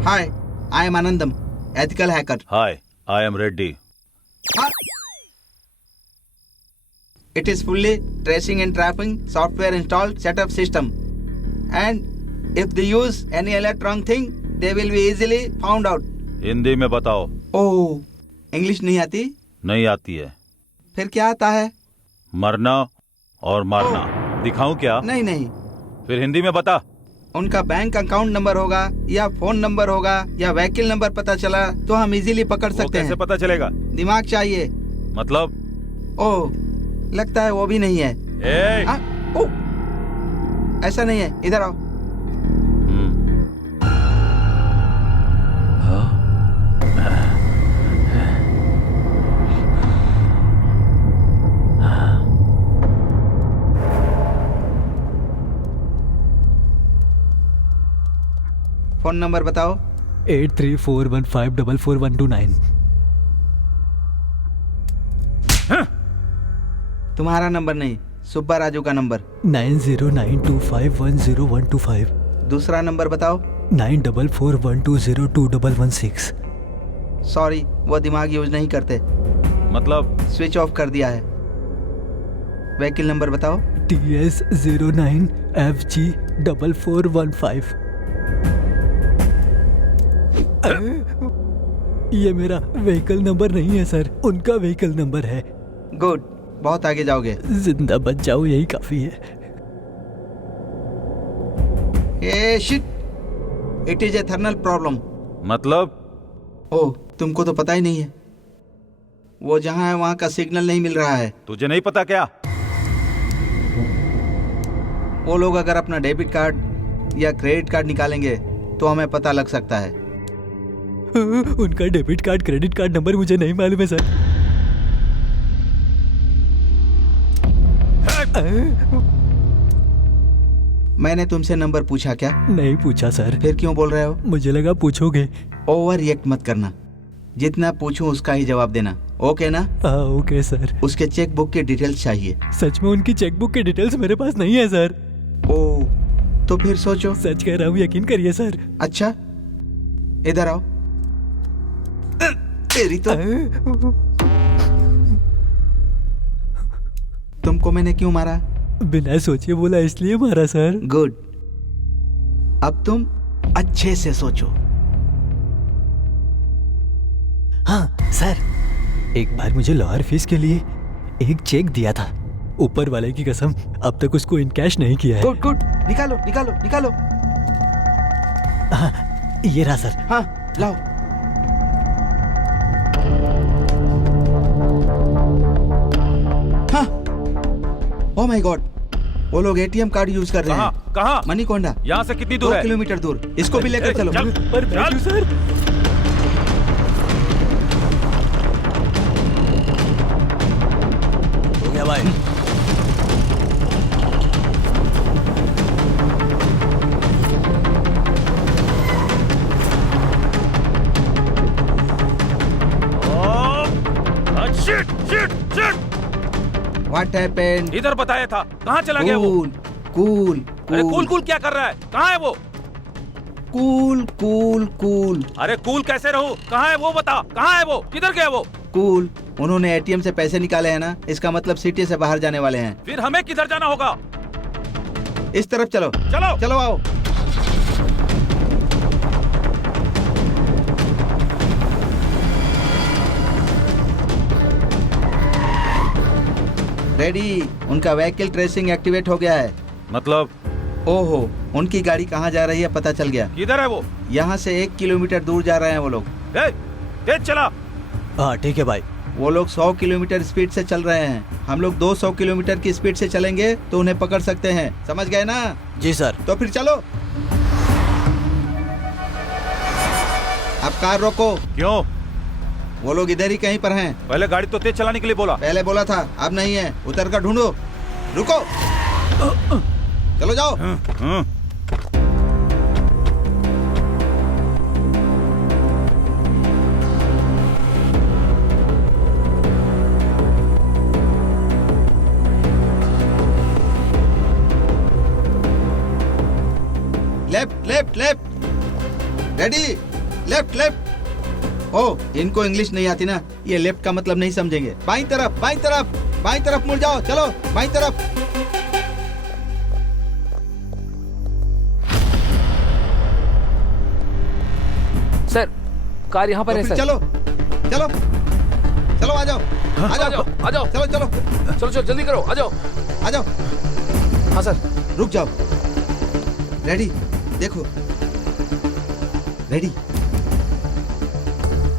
Hi, I am Anandam, ethical hacker. Hi, I am Reddy. It is fully tracing and trapping software installed setup system. And if they use any electronic thing, they will be easily found out. Hindi में बताओ। ओह, English नहीं आती? नहीं आती है। फिर क्या आता है? मरना और मारना। दिखाऊं क्या? नहीं नहीं। फिर हिंदी में बता। उनका बैंक अकाउंट नंबर होगा या फोन नंबर होगा या व्हीकल नंबर पता चला तो हम इजीली पकड़ सकते हैं। कैसे पता चलेगा? दिमाग चाहिए। मतलब? ओह, लगता है वो भी नहीं है। ऐसा नहीं है, इधर आओ। फोन नंबर बताओ। 8341544129। तुम्हारा नंबर नहीं, सुब्बा राजू का नंबर। 9092510125। दूसरा नंबर बताओ। 9441202116। सॉरी, वो दिमाग यूज नहीं करते। मतलब? स्विच ऑफ कर दिया है। व्हीकल नंबर बताओ। TS09FG4415। ये मेरा व्हीकल नंबर नहीं है सर, उनका व्हीकल नंबर है। गुड, बहुत आगे जाओगे। जिंदा बच जाओ, यही काफी है। Ah shit, it is a thermal problem. मतलब? ओह, तुमको तो पता ही नहीं है। वो जहाँ है वहाँ का सिग्नल नहीं मिल रहा है। तुझे नहीं पता क्या? वो लोग अगर अपना डेबिट कार्ड या क्रेडिट कार्ड निकालेंगे तो हमें पता लग सकता है। उनका debit card credit card number मुझे नहीं मालूम है सर। मैंने तुमसे नंबर पूछा क्या? नहीं पूछा सर। फिर क्यों बोल रहे हो? मुझे लगा पूछोगे। ओवर रिएक्ट मत करना, जितना पूछूं उसका ही जवाब देना, ओके ना? हाँ ओके सर। उसके चेक बुक की डिटेल्स चाहिए। सच में उनकी चेक बुक की डिटेल्स मेरे पास नहीं है सर। ओ, तो फिर सोचो। सच कह रहा हूँ, यकीन करिए सर। अच्छा इधर आओ। तेरी तो तुमको मैंने क्यों मारा? बिना सोचे बोला इसलिए मारा सर। गुड, अब तुम अच्छे से सोचो। हाँ सर, एक बार मुझे लॉयर फीस के लिए एक चेक दिया था। ऊपर वाले की कसम अब तक उसको इन कैश नहीं किया है। गुड गुड, निकालो निकालो निकालो। हाँ, ये रहा सर। हाँ लाओ। हाँ, ओह माय गॉड, वो लोग एटीएम कार्ड यूज कर रहे हैं। कहाँ? मनीकोंडा। यहाँ से कितनी दूर है? 2 किलोमीटर दूर। इसको भी लेकर चलो। पर मैं क्यों सर? हो गया भाई। What happened? इधर बताया था, कहाँ चला गया वो? कूल अरे कूल कूल क्या कर रहा है? कहाँ है वो? Cool cool cool. अरे कूल कैसे रहूं? कहाँ है वो बता? कहाँ है वो? किधर गया वो? कूल, उन्होंने एटीएम से पैसे निकाले हैं ना, इसका मतलब सिटी से बाहर जाने वाले हैं। फिर हमें किधर जाना होगा? इस तरफ चलो। चलो चलो आओ। रेडी, उनका व्हीकल ट्रेसिंग एक्टिवेट हो गया है। मतलब? ओहो, उनकी गाड़ी कहाँ जा रही है पता चल गया। किधर है वो? यहाँ से 1 किलोमीटर दूर जा रहे हैं वो लोग। तेज चला। हाँ ठीक है भाई। वो लोग 100 किलोमीटर स्पीड से चल रहे हैं। हम लोग 200 किलोमीटर की स्पीड से चलेंगे तो उन्हें पकड़ सकते हैं, समझ गए ना? जी सर। तो फिर चलो। अब कार रोको। क्यों? वो लोग इधर ही कहीं पर हैं। पहले गाड़ी तो तेज चलाने के लिए बोला। पहले बोला था, अब नहीं है। उतर कर ढूंढो। रुको, चलो जाओ। Left left left. Ready, left left. Oh, इनको इंग्लिश नहीं आती ना, ये लेफ्ट का मतलब नहीं समझेंगे। बाईं तरफ बाईं तरफ बाईं तरफ मुड़ जाओ। चलो बाईं तरफ। सर, कार यहाँ पर तो है फिर सर। चलो चलो चलो, आ जाओ आ जाओ आ जाओ। चलो चलो चलो चलो जल्दी करो, आ जाओ आ जाओ। हाँ सर। रुक जाओ। रेडी, देखो। रेडी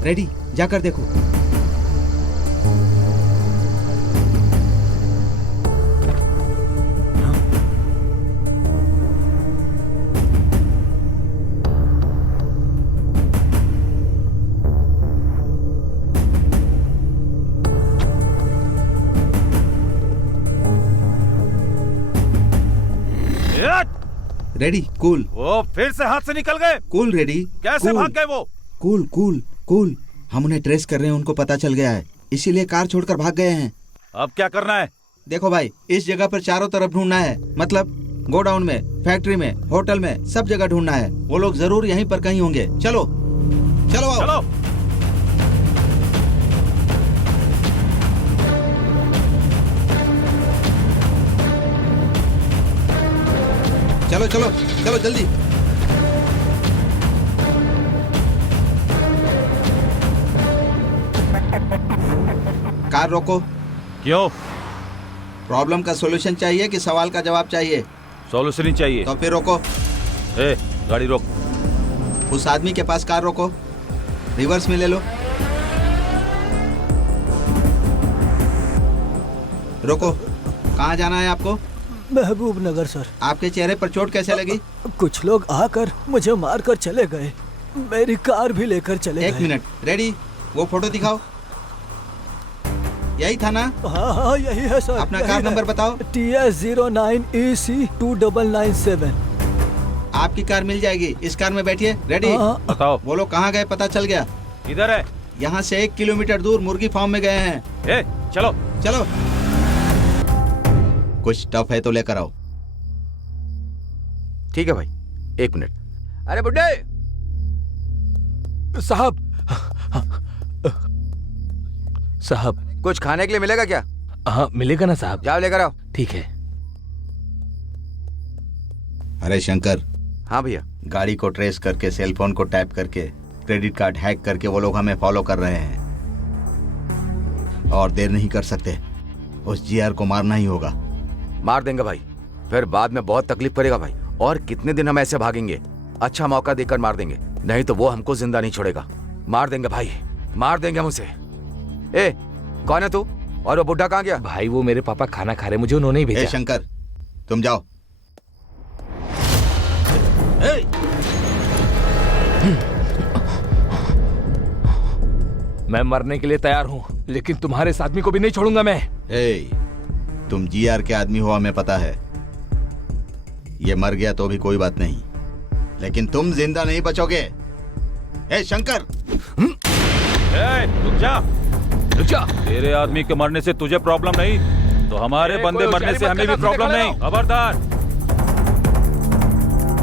रेडी, जाकर देखो। Ready, cool. वो फिर से हाथ से निकल गए। Cool ready. कैसे भाग गए वो? कूल कूल कूल, हम उन्हें ट्रेस कर रहे हैं, उनको पता चल गया है, इसीलिए कार छोड़कर भाग गए हैं। अब क्या करना है? देखो भाई, इस जगह पर चारों तरफ ढूंढना है, मतलब गोडाउन में, फैक्ट्री में, होटल में, सब जगह ढूंढना है। वो लोग जरूर यहीं पर कहीं होंगे। चलो चलो आओ। चलो। चलो चलो चलो जल्दी। कार रोको। क्यों? प्रॉब्लम का सॉल्यूशन चाहिए कि सवाल का जवाब चाहिए? सॉल्यूशन ही चाहिए। तो फिर रोको। गाड़ी रोक। उस आदमी के पास कार रोको, रिवर्स में ले लो। रोको। कहाँ जाना है आपको? महबूब नगर सर। आपके चेहरे पर चोट कैसे लगी? कुछ लोग आकर मुझे मारकर चले गए, मेरी कार भी लेकर चले गए। एक मिनट, रेडी? वो फोटो दिखाओ। यही था ना? हाँ यही है सर। अपना कार नंबर बताओ। TS09EC2997। आपकी कार मिल जाएगी, इस कार में बैठिए। रेडी? बताओ। वो लोग कहाँ गए पता चल गया? इधर है। यहाँ से 1 किलोमीटर दूर मुर्गी फार्म में गए हैं। चलो चलो। कुछ टफ है तो लेकर आओ। ठीक है भाई, 1 मिनट। अरे बुड्ढे साहब, साहब कुछ खाने के लिए मिलेगा क्या? हाँ मिलेगा ना साहब। जाओ लेकर आओ। ठीक है। अरे शंकर। हाँ भैया। गाड़ी को ट्रेस करके, सेल फोन को टैप करके, क्रेडिट कार्ड हैक करके वो लोग हमें फॉलो कर रहे हैं और देर नहीं कर सकते। उस जीआर को मारना ही होगा। मार देंगे भाई, फिर बाद में बहुत तकलीफ पड़ेगा भाई। और कितने दिन हम ऐसे भागेंगे? अच्छा मौका देकर मार देंगे, नहीं तो वो हमको जिंदा नहीं छोड़ेगा। मार देंगे भाई, मार देंगे हम उसे। ए कौन है तू? और वो बुढ़ा कहाँ गया? भाई वो मेरे पापा खाना खा रहे, मुझे उन्होंने ही भेजा। शंकर तुम जाओ। मैं मरने के लिए तैयार हूँ, लेकिन तुम्हारे इस आदमी को भी नहीं छोड़ूंगा मैं। तुम जीआर के आदमी हो, हमें पता है। ये मर गया तो भी कोई बात नहीं, लेकिन तुम जिंदा नहीं बचोगे। शंकर रुक जा, रुक जा। तेरे आदमी के मरने से तुझे प्रॉब्लम नहीं, तो हमारे बंदे मरने से हमें भी प्रॉब्लम नहीं। खबरदार।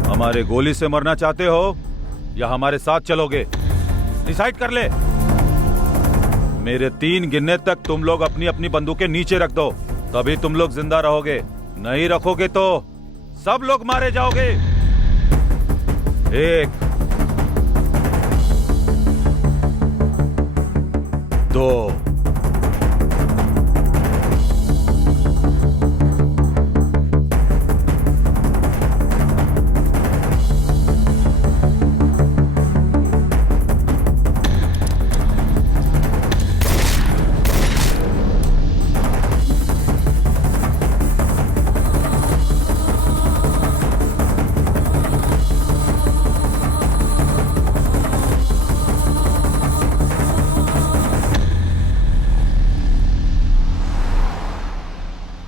हमारे गोली से मरना चाहते हो या हमारे साथ चलोगे? डिसाइड कर ले। मेरे 3 गिनने तक तुम लोग अपनी अपनी बंदूकें नीचे रख दो, तभी तुम लोग जिंदा रहोगे। नहीं रखोगे तो सब लोग मारे जाओगे। 1 2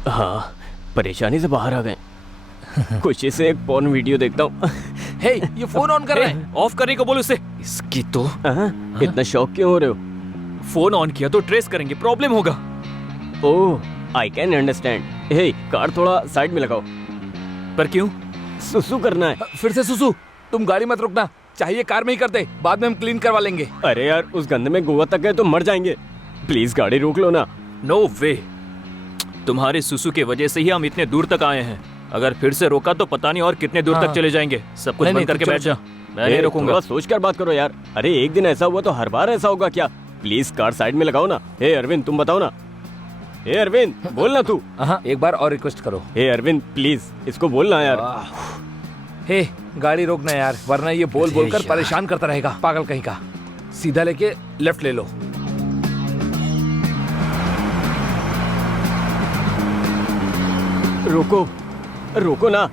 हाँ, परेशानी से बाहर आ गए। खुशी से एक पॉर्न वीडियो देखता हूँ। हे, ये फोन ऑन कर रहा है। ऑफ करने को बोलो उसे। इसकी तो इतना शौक क्यों हो रहे हो? फोन ऑन किया तो ट्रेस करेंगे, प्रॉब्लम होगा। Oh, I can understand. Hey, car थोड़ा साइड में लगाओ। पर क्यों? सुसु करना है। फिर से सुसु? तुम गाड़ी मत रुकना, चाहिए कार में ही कर दे, बाद में हम क्लीन करवा लेंगे। अरे यार, उस गंदे में गोवा तक गए तो मर जाएंगे। प्लीज गाड़ी रोक लो ना। नो वे, तुम्हारे सुसु के वजह से ही हम इतने दूर तक आए हैं। अगर फिर से रोका तो पता नहीं और कितने दूर तक चले जाएंगे। सब कुछ बंद करके बैठ जा, मैं नहीं रोकूंगा। सोच कर बात करो यार। अरे एक दिन ऐसा हुआ तो हर बार ऐसा होगा क्या? प्लीज कार साइड में लगाओ ना। हे अरविंद, तुम बताओ ना। हे अरविंद, बोलना तू। एक बार और रिक्वेस्ट करो। हे अरविंद प्लीज, इसको बोलना यार। हे, गाड़ी रोकना यार, वरना ये बोल बोल कर परेशान करता रहेगा, पागल कहीं का। सीधा लेके लेफ्ट ले लो। रोको, रोको ना।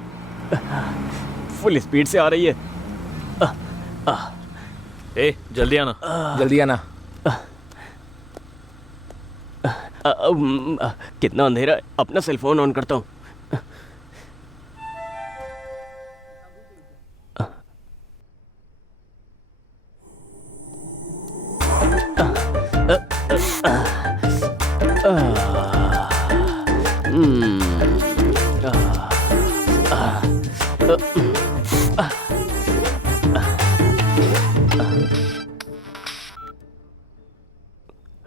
फुल स्पीड से आ रही है। ए, जल्दी आना। जल्दी आना। कितना अंधेरा है। अपना सेल फोन ऑन करता हूँ।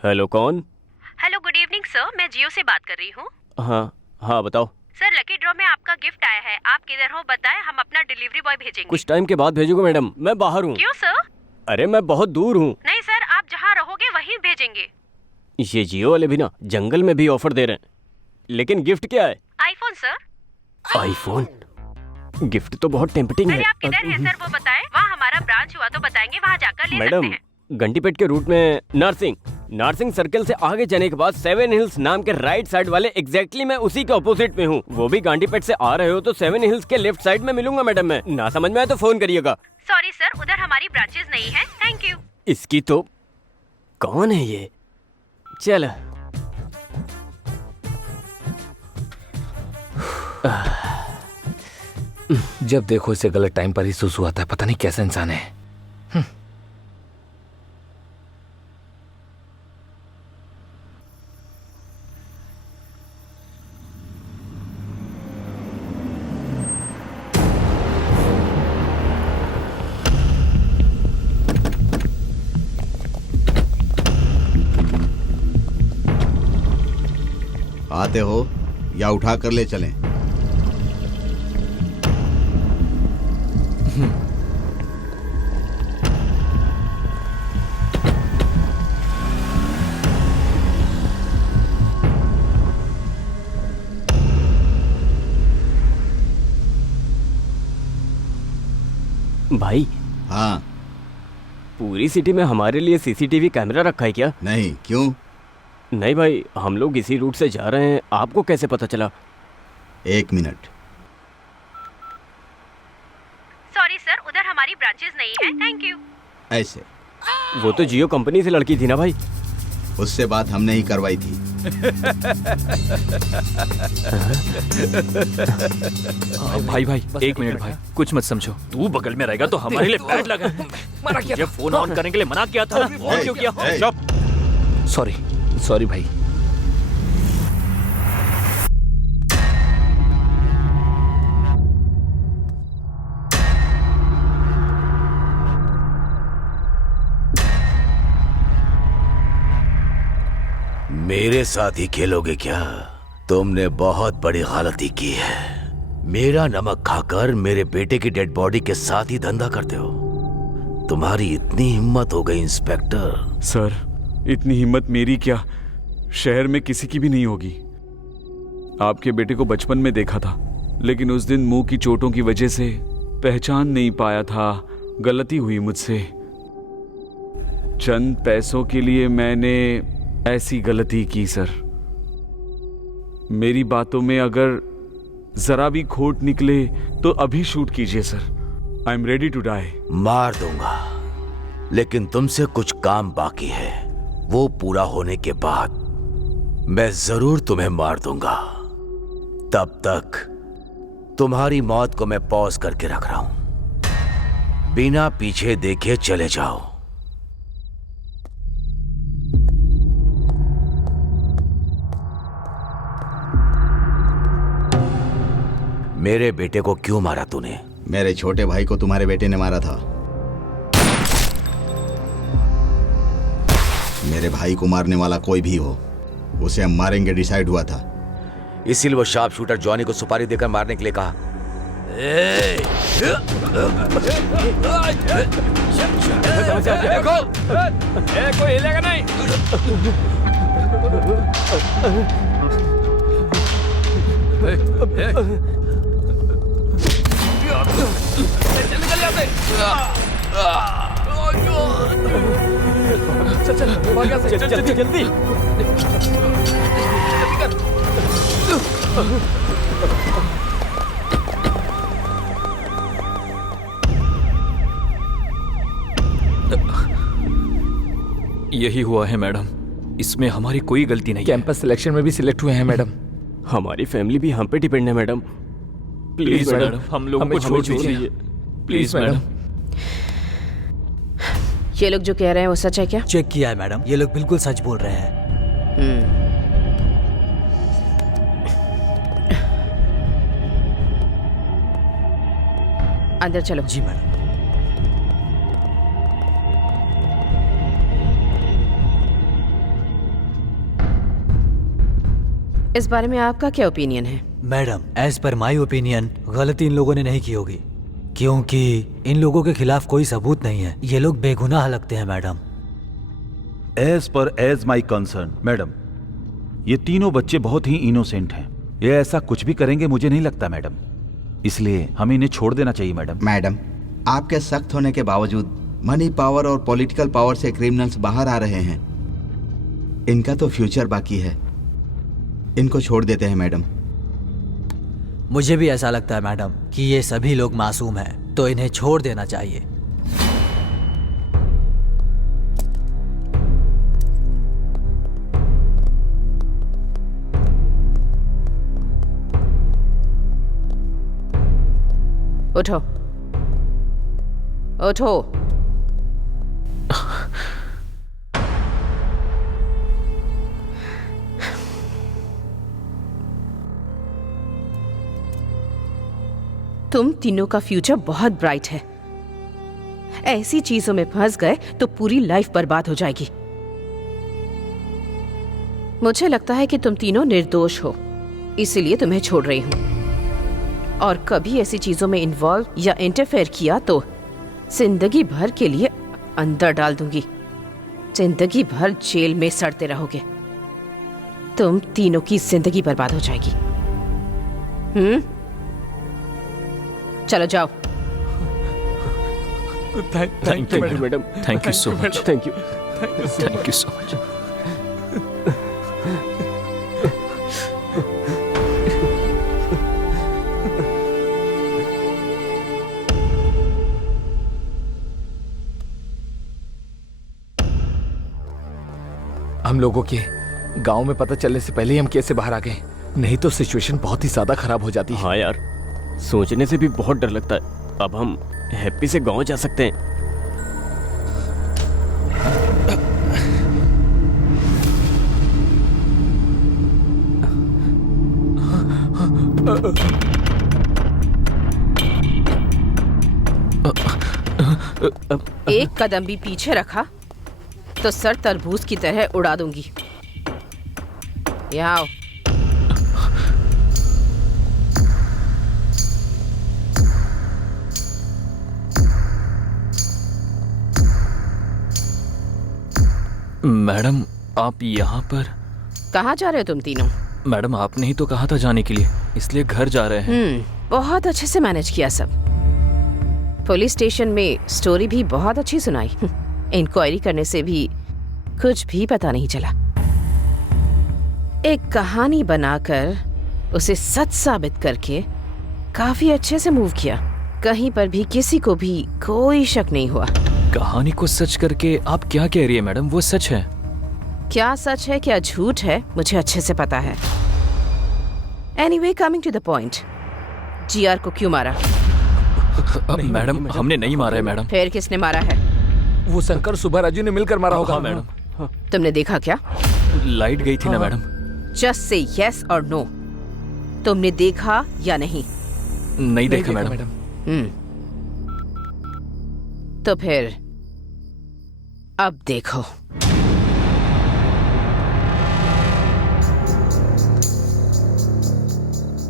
हेलो, कौन? हेलो, गुड इवनिंग सर, मैं जियो से बात कर रही हूँ। हाँ बताओ। सर, लकी ड्रॉ में आपका गिफ्ट आया है। आप किधर हो बताएं, हम अपना डिलीवरी बॉय भेजेंगे। कुछ टाइम के बाद भेजूंगा मैडम, मैं बाहर हूँ। क्यों सर? अरे मैं बहुत दूर हूँ। नहीं सर, आप जहाँ रहोगे वहीं भेजेंगे। ये जियो वाले भी ना जंगल में भी ऑफर दे रहे हैं। लेकिन गिफ्ट क्या है? IPhone sir. आईफोन? गिफ्ट तो बहुत टेम्पटिंग है। आप किधर हैं सर, वो बताएं। वहाँ हमारा ब्रांच हुआ तो बताएंगे, वहाँ जाकर ले सकते मैडम, हैं। घंटीपेट के रूट में नर्सिंग नार्सिंग सर्कल से आगे जाने के बाद 7 हिल्स नाम के राइट साइड वाले एग्जैक्टली मैं उसी के ऑपोजिट में हूँ। वो भी गांडीपेट से आ रहे हो तो 7 हिल्स के लेफ्ट साइड में मिलूंगा मैडम। मैं ना समझ में आए तो फोन करिएगा। सॉरी सर, उधर हमारी ब्रांचेस नहीं है। Thank you. इसकी तो कौन है ये? चल जब देखो इसे गलत टाइम पर ही सुसु आता है। पता नहीं कैसा इंसान है। आते हो या उठा कर ले चलें? भाई। हाँ। पूरी सिटी में हमारे लिए सीसीटीवी कैमरा रखा है क्या? नहीं, क्यों? नहीं भाई, हम लोग इसी रूट से जा रहे हैं, आपको कैसे पता चला? 1 मिनट। सॉरी सर, उधर हमारी ब्रांचेस नहीं है। Thank you. ऐसे वो तो जियो कंपनी से लड़की थी ना भाई? उससे बात हमने ही करवाई थी। भाई 1 मिनट भाई, कुछ मत समझो। तू बगल में रहेगा तो हमारे लिए बैड लगा। मना किया, जब फोन ऑन करने के लिए मना किया था ना, फोन क्यों किया? चुप। सॉरी भाई। मेरे साथ ही खेलोगे क्या? तुमने बहुत बड़ी गलती की है। मेरा नमक खाकर मेरे बेटे की डेड बॉडी के साथ ही धंधा करते हो। तुम्हारी इतनी हिम्मत हो गई इंस्पेक्टर। सर, इतनी हिम्मत मेरी क्या, शहर में किसी की भी नहीं होगी। आपके बेटे को बचपन में देखा था, लेकिन उस दिन मुंह की चोटों की वजह से पहचान नहीं पाया था। गलती हुई मुझसे। चंद पैसों के लिए मैंने ऐसी गलती की सर। मेरी बातों में अगर जरा भी खोट निकले तो अभी शूट कीजिए sir. I am ready to die. मार दूंगा, लेकिन तुमसे कुछ काम बाकी है। वो पूरा होने के बाद मैं जरूर तुम्हें मार दूंगा। तब तक तुम्हारी मौत को मैं पॉज करके रख रहा हूं। बिना पीछे देखे चले जाओ। मेरे बेटे को क्यों मारा तूने? मेरे छोटे भाई को तुम्हारे बेटे ने मारा था। मेरे भाई को मारने वाला कोई भी हो, उसे हम मारेंगे डिसाइड हुआ था। इसीलिए वो शार्प शूटर जॉनी को सुपारी देकर मारने के लिए कहा। कोई हिलेगा नहीं। चल जल्दी। यही हुआ है मैडम, इसमें हमारी कोई गलती नहीं। कैंपस सिलेक्शन में भी सिलेक्ट हुए हैं मैडम। हमारी फैमिली भी हम पे डिपेंड है मैडम। प्लीज मैडम, हम लोगों को छोड़ दीजिए प्लीज मैडम। ये लोग जो कह रहे हैं वो सच है क्या? चेक किया है मैडम, ये लोग बिल्कुल सच बोल रहे हैं। अंदर चलो। जी मैडम। इस बारे में आपका क्या ओपिनियन है? Madam, as per my opinion गलती इन लोगों ने नहीं की होगी, क्योंकि इन लोगों के खिलाफ कोई सबूत नहीं है। ये लोग बेगुनाह लगते हैं madam. As my concern madam, ये तीनों बच्चे बहुत ही इनोसेंट हैं। ये ऐसा कुछ भी करेंगे मुझे नहीं लगता मैडम, इसलिए हमें इन्हें छोड़ देना चाहिए मैडम। मैडम, आपके सख्त होने के बावजूद मनी पावर और पॉलिटिकल पावर से क्रिमिनल्स बाहर आ रहे हैं। इनका तो फ्यूचर बाकी है, इनको छोड़ देते हैं मैडम। मुझे भी ऐसा लगता है मैडम कि ये सभी लोग मासूम हैं, तो इन्हें छोड़ देना चाहिए। उठो उठो। तुम तीनों का फ्यूचर बहुत ब्राइट है। ऐसी चीजों में फंस गए तो पूरी लाइफ बर्बाद हो जाएगी। मुझे लगता है कि तुम तीनों निर्दोष हो, इसीलिए तुम्हें छोड़ रही हूं। और कभी ऐसी चीजों में इन्वॉल्व या इंटरफेयर किया तो जिंदगी भर के लिए अंदर डाल दूंगी। जिंदगी भर जेल में सड़ते रहोगे। तुम तीनों की जिंदगी बर्बाद हो जाएगी। चलो जाओ। Thank you madam, thank you so much, thank you, thank you so much. हम लोगों के गांव में पता चलने से पहले ही हम कैसे बाहर आ गए, नहीं तो सिचुएशन बहुत ही ज्यादा खराब हो जाती है। हाँ यार, सोचने से भी बहुत डर लगता है। अब हम हैप्पी से गांव जा सकते हैं। एक कदम भी पीछे रखा तो सर तरबूज की तरह उड़ा दूंगी। यहाँ आओ। मैडम आप यहाँ पर? कहाँ जा रहे हो तुम तीनों? मैडम आपने ही तो कहा था जाने के लिए, इसलिए घर जा रहे हैं। बहुत अच्छे से मैनेज किया सब। पुलिस स्टेशन में स्टोरी भी बहुत अच्छी सुनाई। इंक्वायरी करने से भी कुछ भी पता नहीं चला। एक कहानी बनाकर उसे सच साबित करके काफी अच्छे से मूव किया। कहीं पर भी किसी को भी कोई शक नहीं हुआ। कहानी को सच करके आप क्या कह रही है मैडम? वो सच है। क्या सच है क्या झूठ है मुझे अच्छे से पता है। Anyway, coming to the point, GR को क्यों मारा? मैडम हमने नहीं मारा है मैडम। फिर किसने मारा है? वो शंकर सुबह राजू ने मिलकर मारा होगा। हाँ मैडम। तुमने देखा क्या? लाइट गई थी ना मैडम। जस्ट से यस और नो, तुमने देखा या नहीं? नहीं देखा मैडम। तो फिर अब देखो।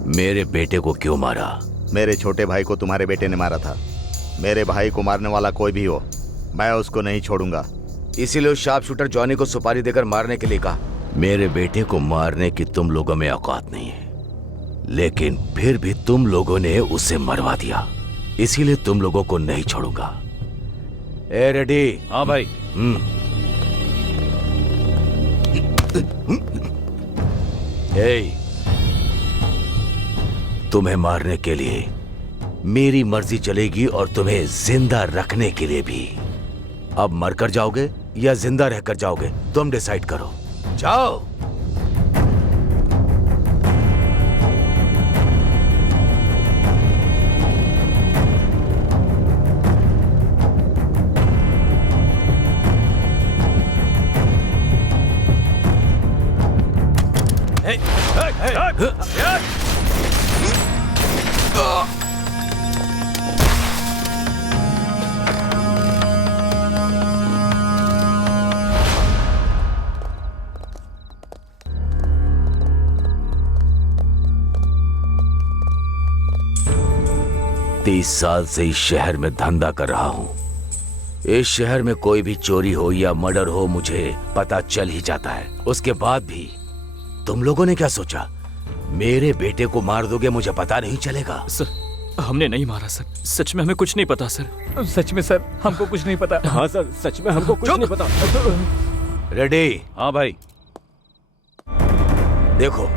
मेरे बेटे को क्यों मारा? मेरे छोटे भाई को तुम्हारे बेटे ने मारा था। मेरे भाई को मारने वाला कोई भी हो, मैं उसको नहीं छोड़ूंगा। इसीलिए उस शार्प शूटर जॉनी को सुपारी देकर मारने के लिए कहा। मेरे बेटे को मारने की तुम लोगों में औकात नहीं है, लेकिन फिर भी तुम लोगों ने उसे मरवा दिया, इसीलिए तुम लोगों को नहीं छोड़ूंगा। ए रेडी? हाँ भाई। तुम्हें मारने के लिए मेरी मर्जी चलेगी और तुम्हें जिंदा रखने के लिए भी। अब मरकर जाओगे या जिंदा रहकर जाओगे, तुम डिसाइड करो। जाओ। तीस साल से इस शहर में धंधा कर रहा हूं। इस शहर में कोई भी चोरी हो या मर्डर हो मुझे पता चल ही जाता है। उसके बाद भी तुम लोगों ने क्या सोचा? मेरे बेटे को मार दोगे, मुझे पता नहीं चलेगा? सर हमने नहीं मारा सर, सच में हमें कुछ नहीं पता सर। सच में सर हमको कुछ नहीं पता। हाँ सर, सच में हमको कुछ नहीं पता। रेडी? हाँ भाई। देखो,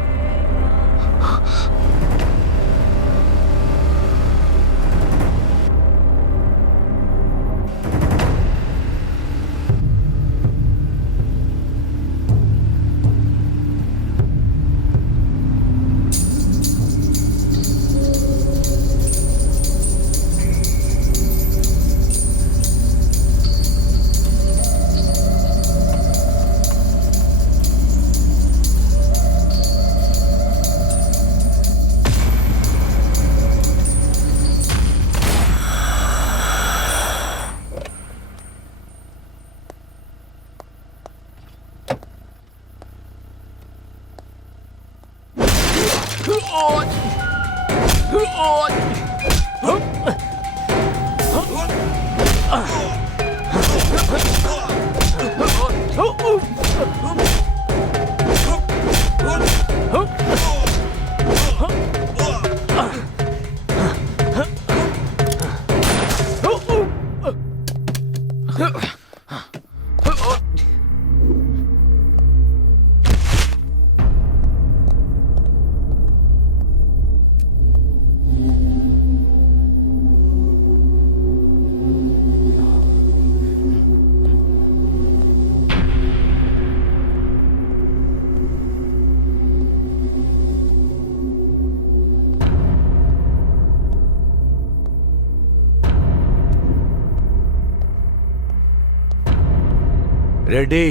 रेडी?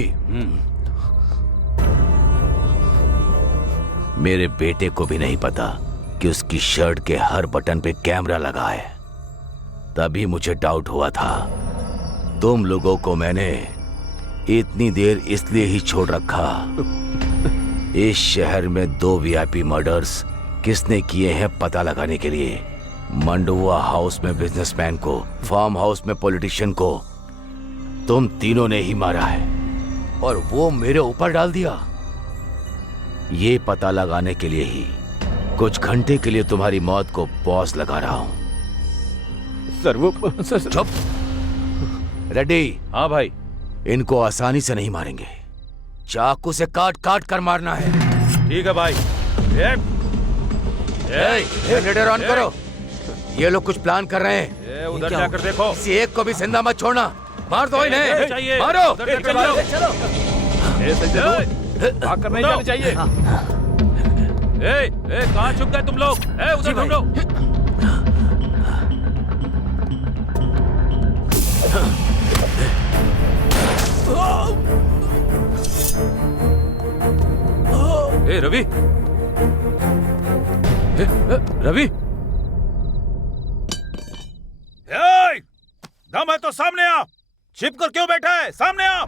मेरे बेटे को भी नहीं पता कि उसकी शर्ट के हर बटन पे कैमरा लगा है। तभी मुझे डाउट हुआ था। तुम लोगों को मैंने इतनी देर इसलिए ही छोड़ रखा। इस शहर में 2 वीआईपी मर्डर्स किसने किए हैं पता लगाने के लिए। मंडुआ हाउस में बिजनेसमैन को, फार्म हाउस में पॉलिटिशियन को तुम तीनों ने ही मारा है और वो मेरे ऊपर डाल दिया। ये पता लगाने के लिए ही कुछ घंटे के लिए तुम्हारी मौत को पॉज लगा रहा हूं। सर वो चुप। रेडी? हाँ भाई। इनको आसानी से नहीं मारेंगे, चाकू से काट काट कर मारना है। ठीक है भाई। जनरेटर ऑन करो। ये लोग कुछ प्लान कर रहे हैं। उधर जाकर देखो। किसी एक को भी जिंदा मत छोड़ना। मार दो इन्हें। मारो। भाग कर नहीं जाना चाहिए। कहाँ छुप गए तुम लोग? उधर ढूंढो। रवि, रवि, दम है तो सामने आ। छिप कर क्यों बैठा है? सामने आ।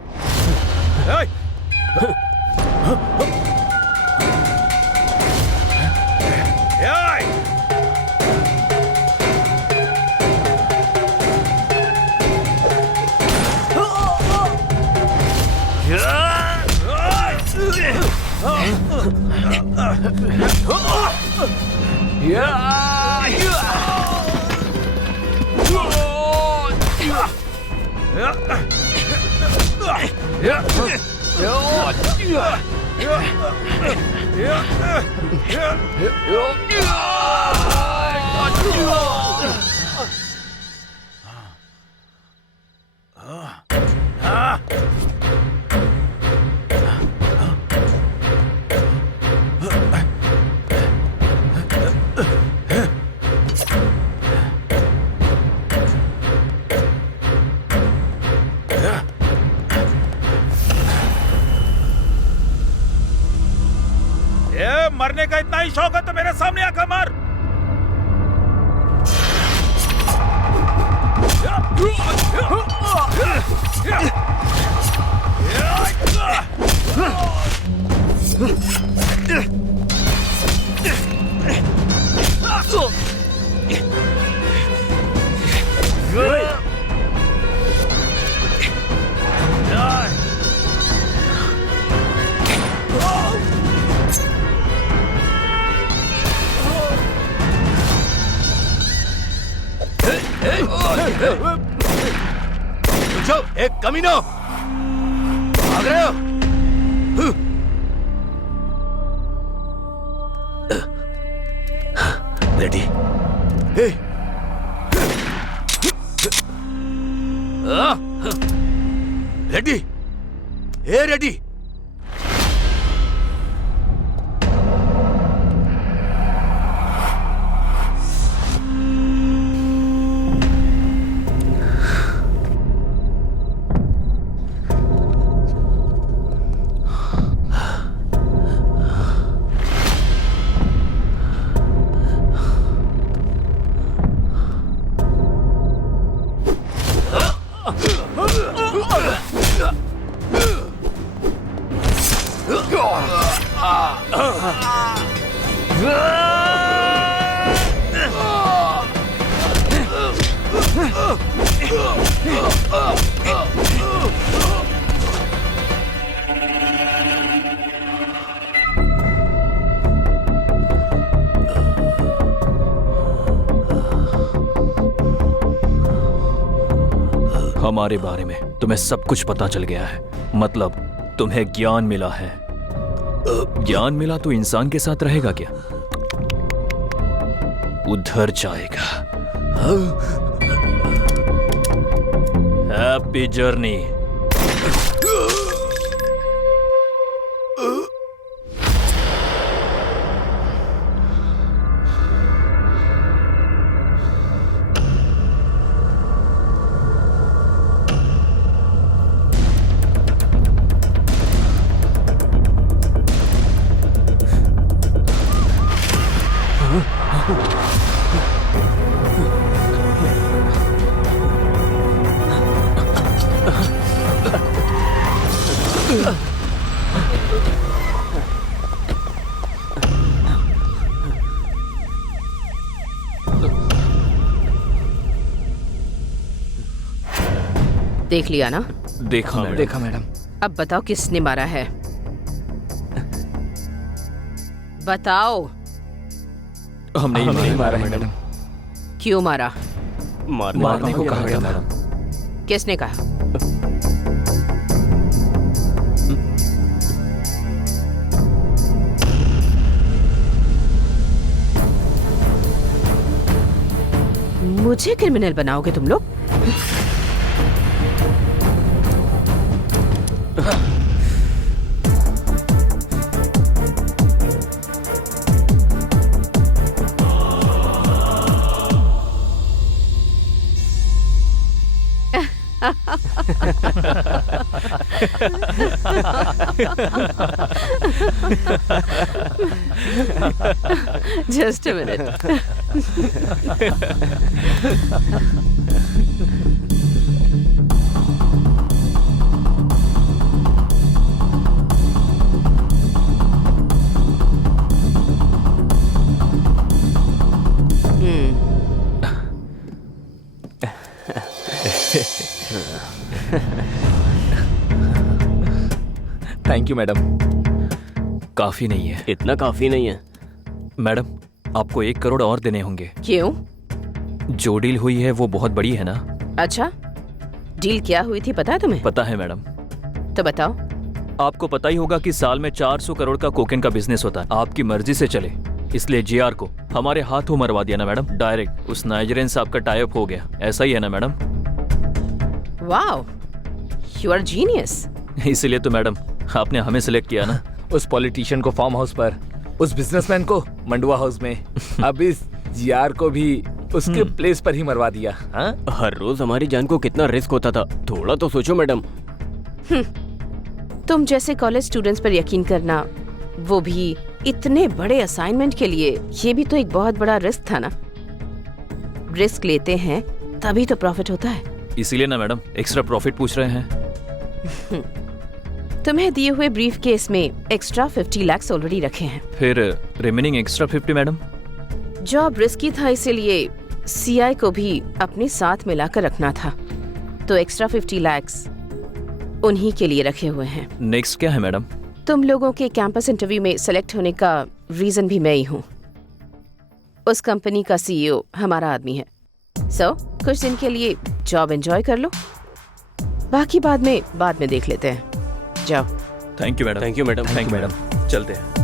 मरने का इतना ही शौक है तो मेरे सामने आकर मार। एक कमीनो, भाग रहे हो? रेडी? रेडी? रेडी? हमारे बारे में तुम्हें सब कुछ पता चल गया है, मतलब तुम्हें ज्ञान मिला है। ज्ञान मिला तो इंसान के साथ रहेगा क्या? उधर जाएगा। Happy journey. देख लिया ना? देखा मैडम। देखा मैडम। अब बताओ किसने मारा है? बताओ। हमने ही मारा मैडम। क्यों मारा? मारने को कहा गया मैडम। किसने कहा? मुझे क्रिमिनल बनाओगे तुम लोग? Just a minute. Thank you madam. काफी नहीं है। इतना काफी नहीं है मैडम, आपको 1 करोड़ और देने होंगे। क्यों? जो डील हुई है वो बहुत बड़ी है ना। अच्छा, डील क्या हुई थी पता है तुम्हें? पता है मैडम। तो बताओ। आपको पता ही होगा कि साल में 400 करोड़ का कोकेन का बिजनेस होता है। आपकी मर्जी से चले, इसलिए जीआर को हमारे हाथों मरवा दिया ना मैडम। डायरेक्ट उस नाइजीरियन साहब का टाई अप हो गया। ऐसा ही है ना madam? Wow, you are genius. इसीलिए तो मैडम आपने हमें सिलेक्ट किया ना। उस पॉलिटिशियन को फार्म हाउस पर, उस बिजनेसमैन को मंडुआ हाउस में, अब इस जीआर को भी उसके प्लेस पर ही मरवा दिया। हाँ? हर रोज हमारी जान को कितना रिस्क होता था, थोड़ा तो सोचो मैडम। तुम जैसे कॉलेज स्टूडेंट्स पर यकीन करना, वो भी इतने बड़े असाइनमेंट के लिए, ये भी तो एक बहुत बड़ा रिस्क था ना। रिस्क लेते हैं तभी तो प्रॉफिट होता है। इसीलिए ना मैडम एक्स्ट्रा प्रॉफिट पूछ रहे हैं। तुम्हें दिए हुए ब्रीफ केस में एक्स्ट्रा 50 लाख ऑलरेडी रखे हैं। फिर remaining extra 50 madam? Job risky था, इसीलिए सीआई को भी अपने साथ मिलाकर रखना था, तो एक्स्ट्रा 50 लाख उन्हीं के लिए रखे हुए हैं। नेक्स्ट क्या है मैडम? तुम लोगों के कैंपस इंटरव्यू में सेलेक्ट होने का रीजन भी मैं ही हूँ। उस कंपनी का सीईओ हमारा आदमी है। सो कुछ दिन के लिए जॉब एंजॉय कर लो, बाकी बाद में देख लेते हैं। जाओ। Thank you madam. Thank you madam. Thank you madam. चलते हैं।